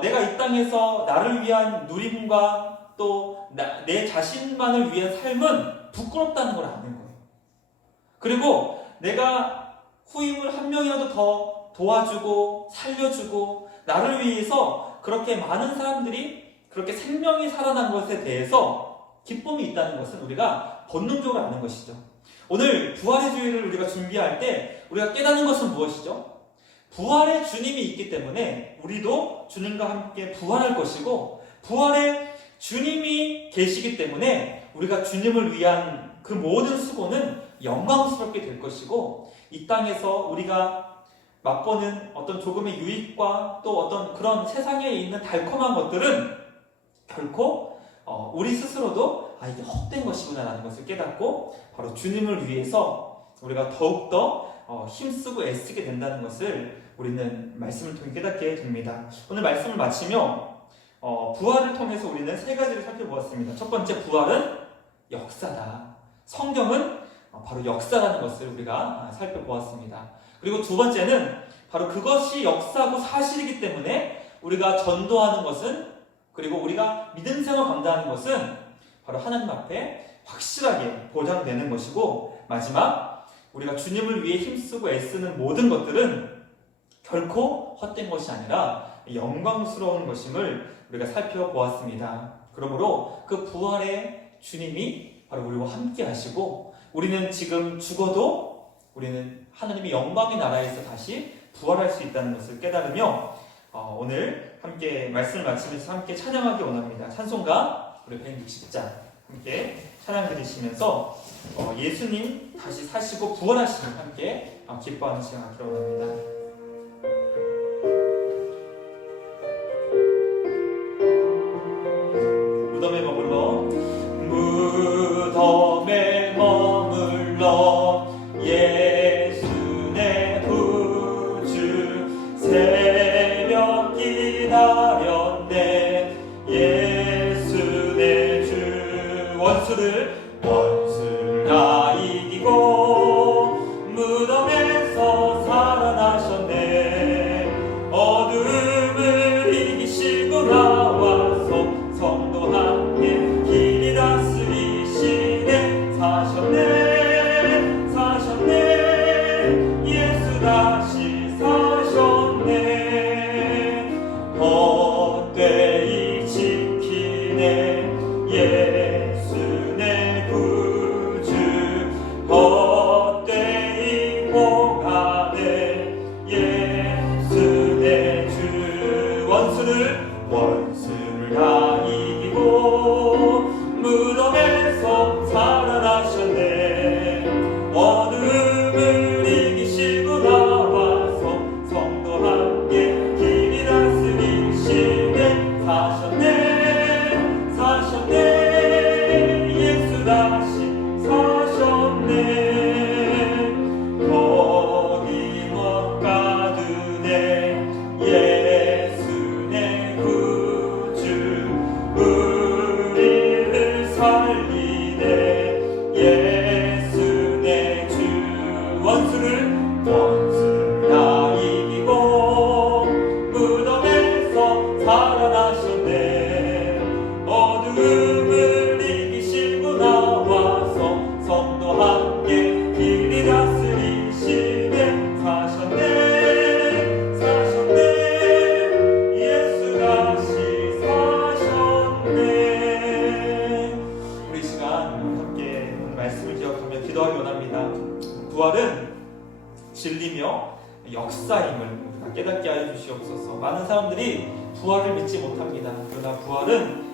내가 이 땅에서 나를 위한 누림과 또 내 자신만을 위한 삶은 부끄럽다는 걸 아는 거예요. 그리고 내가 후임을 한 명이라도 더 도와주고 살려주고 나를 위해서 그렇게 많은 사람들이 그렇게 생명이 살아난 것에 대해서 기쁨이 있다는 것은 우리가 본능적으로 아는 것이죠. 오늘 부활의 주일을 우리가 준비할 때 우리가 깨닫는 것은 무엇이죠? 부활의 주님이 있기 때문에 우리도 주님과 함께 부활할 것이고 부활의 주님이 계시기 때문에 우리가 주님을 위한 그 모든 수고는 영광스럽게 될 것이고 이 땅에서 우리가 맛보는 어떤 조금의 유익과 또 어떤 그런 세상에 있는 달콤한 것들은 결코 우리 스스로도 이게 헛된 것이구나 라는 것을 깨닫고 바로 주님을 위해서 우리가 더욱더 힘쓰고 애쓰게 된다는 것을 우리는 말씀을 통해 깨닫게 됩니다. 오늘 말씀을 마치며 부활을 통해서 우리는 세 가지를 살펴보았습니다. 첫 번째, 부활은 역사다. 성경은 바로 역사라는 것을 우리가 살펴보았습니다. 그리고 두 번째는 바로 그것이 역사고 사실이기 때문에 우리가 전도하는 것은, 그리고 우리가 믿음 생활 감당하는 것은 바로 하나님 앞에 확실하게 보장되는 것이고, 마지막, 우리가 주님을 위해 힘쓰고 애쓰는 모든 것들은 결코 헛된 것이 아니라 영광스러운 것임을 우리가 살펴보았습니다. 그러므로 그 부활의 주님이 바로 우리와 함께 하시고, 우리는 지금 죽어도 우리는 하나님의 영광의 나라에서 다시 부활할 수 있다는 것을 깨달으며 오늘 함께 말씀을 마치면서 함께 찬양하기 원합니다. 찬송가 우리 160장 함께 찬양 드리시면서 예수님 다시 사시고 부활하심을 함께 기뻐하는 시간 갖기를 원합니다. 무덤에 머물러 예수 내 구주 새벽 기다렸네. 예수 내 주 원수를 다 이기고 무덤에서 살아나셨네. 어둠을 이기시고 나와서 성도 함께 길이 다스리시네. 사셨네 예수 다시 사셨네. 헛되이 지키네 예수 내 구주. 헛되이 보가네 예수 내 주. 원수를 다 이기고 무덤에서 살아나셨네. 어둠을 이기시고 나와서 성도 함께 길이 다스리시네. 사셨네 예수 다시 사셨네. 거기 못 가두네 예수 내 구주. 우리를 살리네 예수 내 주. 원수를 다 이기고 무덤에서 살아나셨네. 어둠을 이기시고 나와서 성도 함께 길이 다스리시네. 사셨네 예수 다시 사셨네. 우리 이 시간 함께 오늘 말씀을 기억하며 기도하기 원합니다. 부활은 진리며 역사임을 우리가 깨닫게 하여 주시옵소서. 많은 사람들이 부활을 믿지 못합니다. 그러나 부활은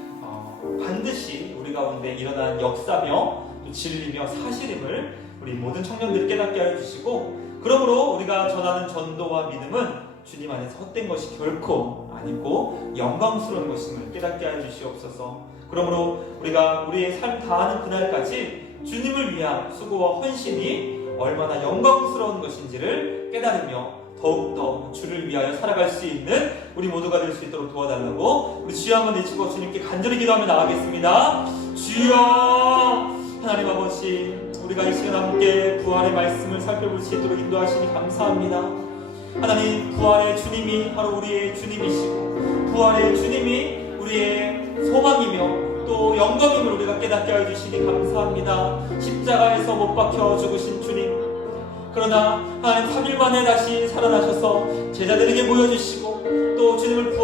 반드시 우리 가운데 일어난 역사며 또 진리며 사실임을 우리 모든 청년들이 깨닫게 하여 주시고, 그러므로 우리가 전하는 전도와 믿음은 주님 안에서 헛된 것이 결코 아니고 영광스러운 것임을 깨닫게 하여 주시옵소서. 그러므로 우리가 우리의 삶 다하는 그날까지 주님을 위한 수고와 헌신이 얼마나 영광스러운 것인지를 깨달으며 더욱더 주를 위하여 살아갈 수 있는 우리 모두가 될 수 있도록 도와달라고 우리 주여 한번 외치고 주님께 간절히 기도하며 나가겠습니다. 주여, 하나님 아버지, 우리가 이 시간 함께 부활의 말씀을 살펴볼 수 있도록 인도하시니 감사합니다. 하나님, 부활의 주님이 바로 우리의 주님이시고 부활의 주님이 우리의 소망이며 또 영광임을 우리가 깨닫게 하여 주시니 감사합니다. 십자가에서 못 박혀 죽으신 주님, 그러나 하나님 3일 만에 다시 살아나셔서 제자들에게 보여주시고 또 주님을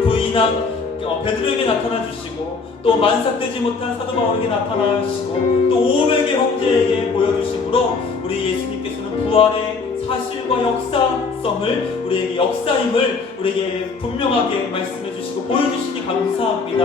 부인한 베드로에게 나타나 주시고 또 만삭되지 못한 사도 바울에게 나타나 주시고 또 500의 형제에게 보여주심으로 우리 예수님께서는 부활의 사실과 역사성을, 우리에게 역사임을 우리에게 분명하게 말씀해 주시고 보여주시니 감사합니다.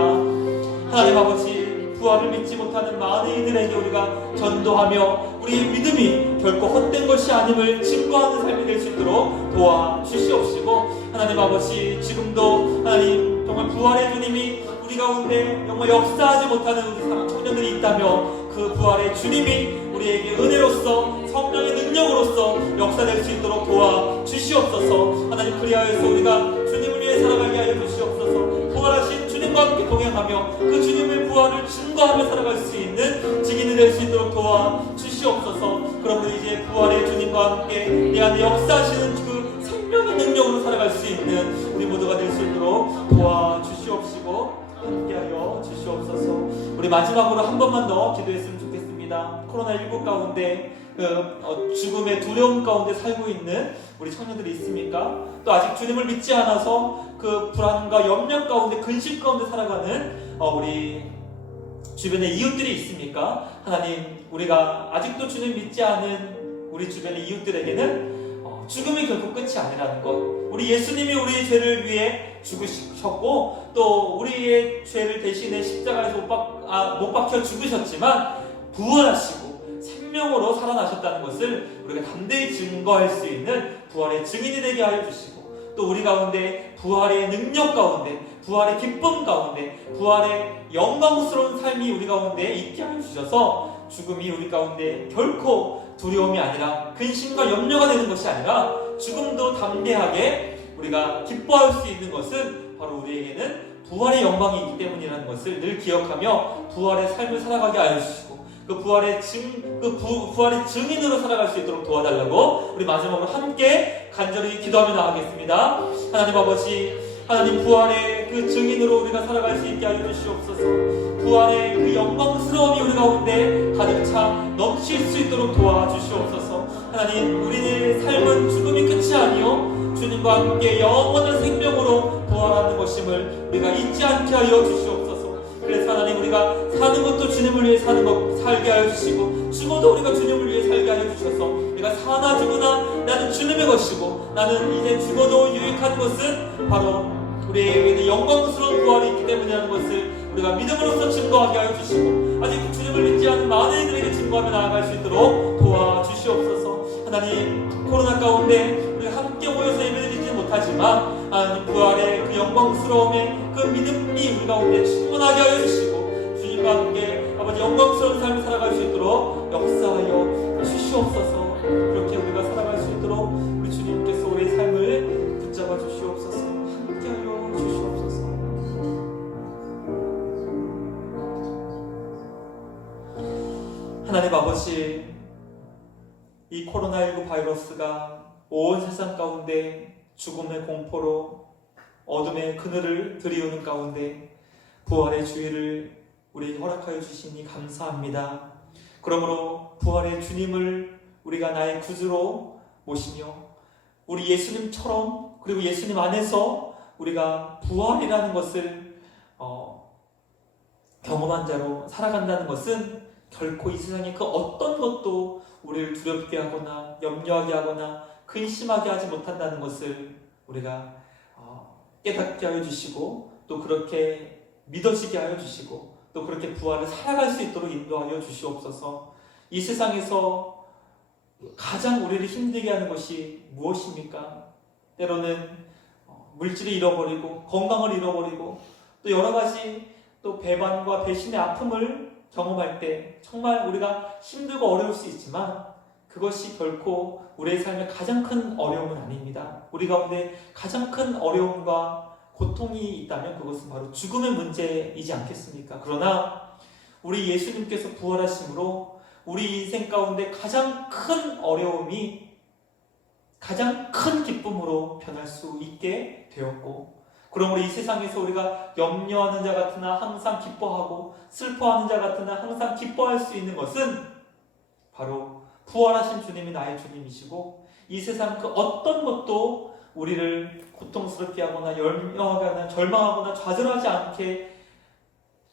하나님 아버지, 부활을 믿지 못하는 많은 이들에게 우리가 전도하며 우리의 믿음이 결코 헛된 것이 아님을 증거하는 삶이 될 수 있도록 도와주시옵시고, 하나님 아버지, 지금도 하나님 정말 부활의 주님이 우리 가운데 정말 역사하지 못하는 우리 청년들이 있다며 그 부활의 주님이 우리에게 은혜로서 성령의 능력으로서 역사될 수 있도록 도와주시옵소서. 하나님, 그리하여서 우리가 주님을 위해 살아가게 하여 주시옵소서. 부활하신 주님과 함께 동행하며 그 주님의 부활을 증거하며 살아갈 수 있는 증인이 될 수 있도록 도와주시옵소서. 그러므로 이제 부활의 주님과 함께 내 안에 역사하시는 그 생명의 능력으로 살아갈 수 있는 우리 모두가 될 수 있도록 도와주시옵시고 함께하여 주시옵소서. 우리 마지막으로 한 번만 더 기도했으면 좋겠습니다. 코로나19 가운데 죽음의 두려움 가운데 살고 있는 우리 청년들이 있습니까? 또 아직 주님을 믿지 않아서 그 불안과 염려 가운데 근심 가운데 살아가는 우리 주변에 이웃들이 있습니까? 하나님, 우리가 아직도 주님 믿지 않은 우리 주변의 이웃들에게는 죽음이 결코 끝이 아니라는 것, 우리 예수님이 우리의 죄를 위해 죽으셨고 또 우리의 죄를 대신해 십자가에서 못 박혀 죽으셨지만 부활하시고 생명으로 살아나셨다는 것을 우리가 담대히 증거할 수 있는 부활의 증인이 되게 하여 주시고, 또 우리 가운데 부활의 능력 가운데, 부활의 기쁨 가운데, 부활의 영광스러운 삶이 우리 가운데 있게 하여 주셔서 죽음이 우리 가운데 결코 두려움이 아니라 근심과 염려가 되는 것이 아니라 죽음도 담대하게 우리가 기뻐할 수 있는 것은 바로 우리에게는 부활의 영광이 있기 때문이라는 것을 늘 기억하며 부활의 삶을 살아가게 하여 주시고, 그 부활의 증인으로 살아갈 수 있도록 도와달라고 우리 마지막으로 함께 간절히 기도하며 나가겠습니다. 하나님 아버지, 하나님, 부활의 그 증인으로 우리가 살아갈 수 있게 하여 주시옵소서. 부활의 그 영광스러움이 우리 가운데 가득 차 넘칠 수 있도록 도와주시옵소서. 하나님, 우리의 삶은 죽음이 끝이 아니요 주님과 함께 영원한 생명으로 부활하는 것임을 우리가 잊지 않게 하여 주시옵소서. 그래서 하나님, 우리가 사는 것도 주님을 위해 살게 하여 주시고 죽어도 우리가 주님을 위해 살게 하여 주셔서 우리가 사나 죽으나 나는 주님의 것이고 나는 이제 죽어도 유익한 것은 바로 우리에게는 영광스러운 부활이 있기 때문이라는 것을 우리가 믿음으로써 증거하게 하여 주시고, 아직 주님을 믿지 않는 많은 이들에게 증거하며 나아갈 수 있도록 도와주시옵소서. 하나님, 코로나 가운데 우리가 함께 모여서 예배드리지는 못하지만 하나님, 부활의 그 영광스러움의 그 믿음이 우리 가운데 충만하게 하여 주시고 주님과 함께 아버지 영광스러운 삶을 살아갈 수 있도록 역사하여 주시옵소서. 그렇게 우리가 살아갈 수 있도록 우리 주님께서 우리의 삶을 붙잡아 주시옵소서. 함께하여 주시옵소서. 하나님 아버지, 이 코로나19 바이러스가 온 세상 가운데 죽음의 공포로 어둠의 그늘을 들이우는 가운데 부활의 주의를 우리에게 허락하여 주시니 감사합니다. 그러므로 부활의 주님을 우리가 나의 구주로 모시며 우리 예수님처럼, 그리고 예수님 안에서 우리가 부활이라는 것을 경험한 자로 살아간다는 것은 결코 이 세상의 그 어떤 것도 우리를 두렵게 하거나 염려하게 하거나 근심하게 하지 못한다는 것을 우리가 깨닫게 하여 주시고, 또 그렇게 믿어지게 하여 주시고, 또 그렇게 부활을 살아갈 수 있도록 인도하여 주시옵소서. 이 세상에서 가장 우리를 힘들게 하는 것이 무엇입니까? 때로는 물질을 잃어버리고 건강을 잃어버리고 또 여러 가지 또 배반과 배신의 아픔을 경험할 때 정말 우리가 힘들고 어려울 수 있지만 그것이 결코 우리의 삶의 가장 큰 어려움은 아닙니다. 우리 가운데 가장 큰 어려움과 고통이 있다면 그것은 바로 죽음의 문제이지 않겠습니까? 그러나 우리 예수님께서 부활하심으로 우리 인생 가운데 가장 큰 어려움이 가장 큰 기쁨으로 변할 수 있게 되었고, 그러므로 이 세상에서 우리가 염려하는 자 같으나 항상 기뻐하고 슬퍼하는 자 같으나 항상 기뻐할 수 있는 것은 바로 부활하신 주님이 나의 주님이시고, 이 세상 그 어떤 것도 우리를 고통스럽게 하거나 열명하거나 절망하거나 좌절하지 않게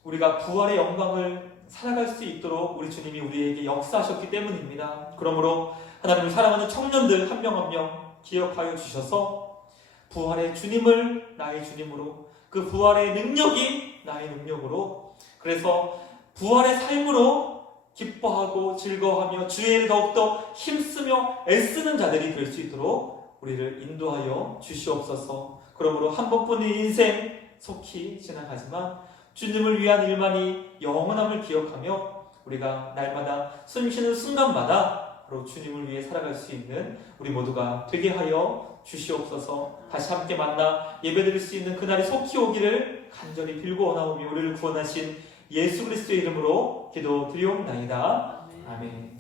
우리가 부활의 영광을 살아갈 수 있도록 우리 주님이 우리에게 역사하셨기 때문입니다. 그러므로 하나님을 사랑하는 청년들 한 명 한 명 기억하여 주셔서 부활의 주님을 나의 주님으로, 그 부활의 능력이 나의 능력으로, 그래서 부활의 삶으로 기뻐하고 즐거워하며 주의 일을 더욱더 힘쓰며 애쓰는 자들이 될 수 있도록 우리를 인도하여 주시옵소서. 그러므로 한 번뿐인 인생 속히 지나가지만 주님을 위한 일만이 영원함을 기억하며 우리가 날마다 숨쉬는 순간마다 바로 주님을 위해 살아갈 수 있는 우리 모두가 되게 하여 주시옵소서. 다시 함께 만나 예배드릴 수 있는 그날이 속히 오기를 간절히 빌고 원하오며 우리를 구원하신 예수 그리스도의 이름으로 기도드리옵나이다. 아멘.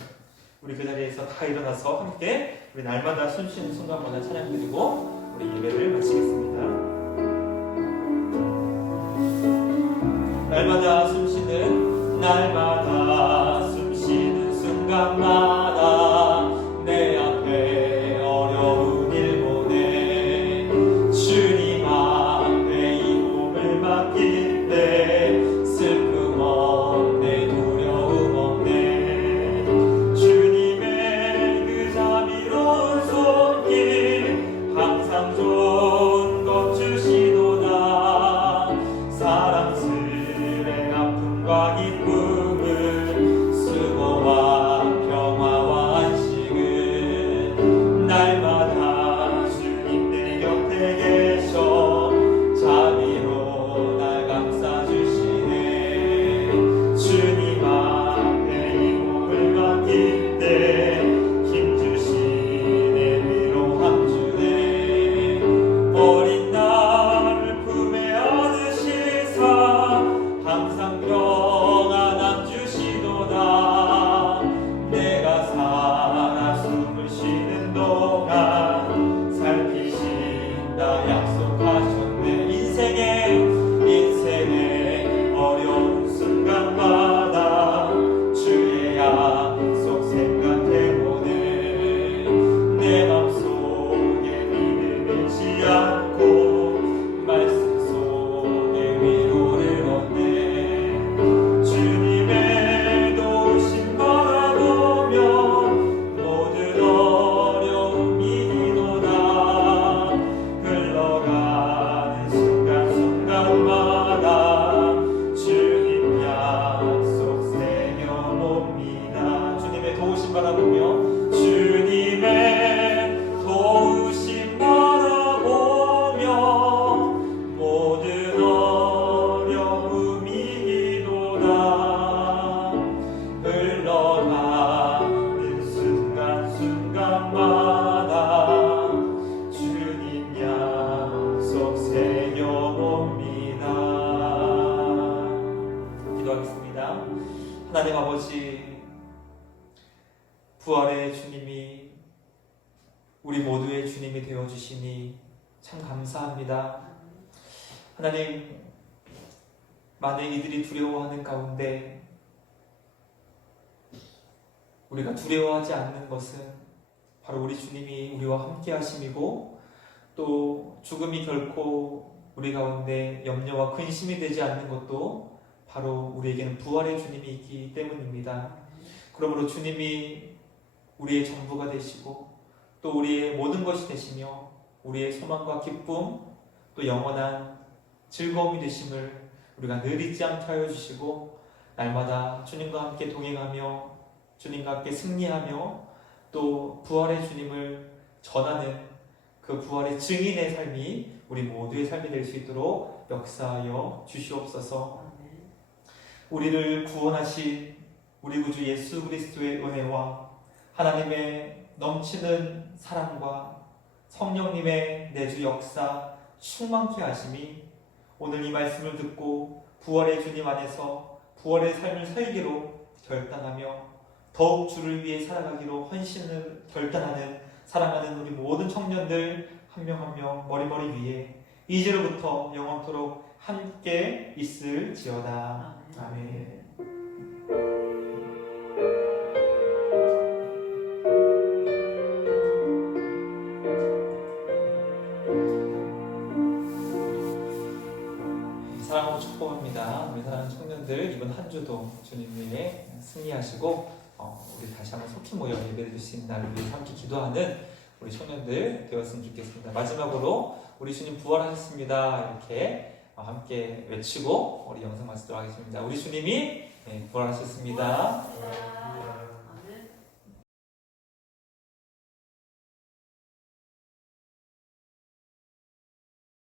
우리 그 자리에서 다 일어나서 함께 우리 날마다 숨쉬는 순간마다 찬양드리고 우리 예배를 마치겠습니다. 날마다 숨쉬는 순간마다 내 앞에 어려운 일 보내 주님 앞에 이 몸을 맡길 때 슬픔 없네 두려움 없네 주님의 그 자비로운 손길 항상 좋은 것 주시도다 사랑스레 아픔과 기쁨을 수고와 평화와 안식을 날마다 주님 내 곁에 계셔 자비로 날 감싸주시네 주님 앞에 이 몸을 맡길 때 힘주시네 위로함 주네 어린 나를 품에 안으시사 항상 평안함 주시도다 내가 살아 숨을 쉬는 동안 살피신다 약속하셨네 인생의 어려운 순간마다 주의 약속 생각해보네 내 맘속에 믿음 잃지 않고 말씀 속에 위로를 얻네 주님의 도우심 바라보며 모든 어려움 이기도다 흘러가는 순간순간마다 주님 약속 새겨봅니다 주님의 도우심 바라보며 주님의 도우심 바라보며 모든 어려움 이기도다 흘러가는 순간순간마다 주님 약속 새겨봅니다. 기도하겠습니다. 하나님 아버지 부활의 주님이 우리 모두의 주님이 되어주시니 참 감사합니다. 하나님 많은 이들이 두려워하는 가운데 우리가 두려워하지 않는 것은 바로 우리 주님이 우리와 함께 하심이고 또 죽음이 결코 우리 가운데 염려와 근심이 되지 않는 것도 바로 우리에게는 부활의 주님이 있기 때문입니다. 그러므로 주님이 우리의 전부가 되시고 또 우리의 모든 것이 되시며 우리의 소망과 기쁨 또 영원한 즐거움이 되심을 우리가 늘 잊지 않게 하여 주시고 날마다 주님과 함께 동행하며 주님과 함께 승리하며 또 부활의 주님을 전하는 그 부활의 증인의 삶이 우리 모두의 삶이 될 수 있도록 역사하여 주시옵소서. 우리를 구원하신 우리 구주 예수 그리스도의 은혜와 하나님의 넘치는 사랑과 성령님의 내주 역사 충만케 하심이 오늘 이 말씀을 듣고 부활의 주님 안에서 부활의 삶을 살기로 결단하며 더욱 주를 위해 살아가기로 헌신을 결단하는 사랑하는 우리 모든 청년들 한 명 한 명 머리머리 위에 이제로부터 영원토록 함께 있을지어다. 아멘. 사랑하고 축복합니다. 우리 사랑하는 청년들 이번 한 주도 주님 위해 승리하시고 우리 다시 한번 속히 모여 예배드릴 수 있는 날을 위해 함께 기도하는 우리 청년들 되었으면 좋겠습니다. 마지막으로 우리 주님 부활하셨습니다. 이렇게 함께 외치고 우리 영상 마치도록 하겠습니다. 우리 주님이 부활하셨습니다.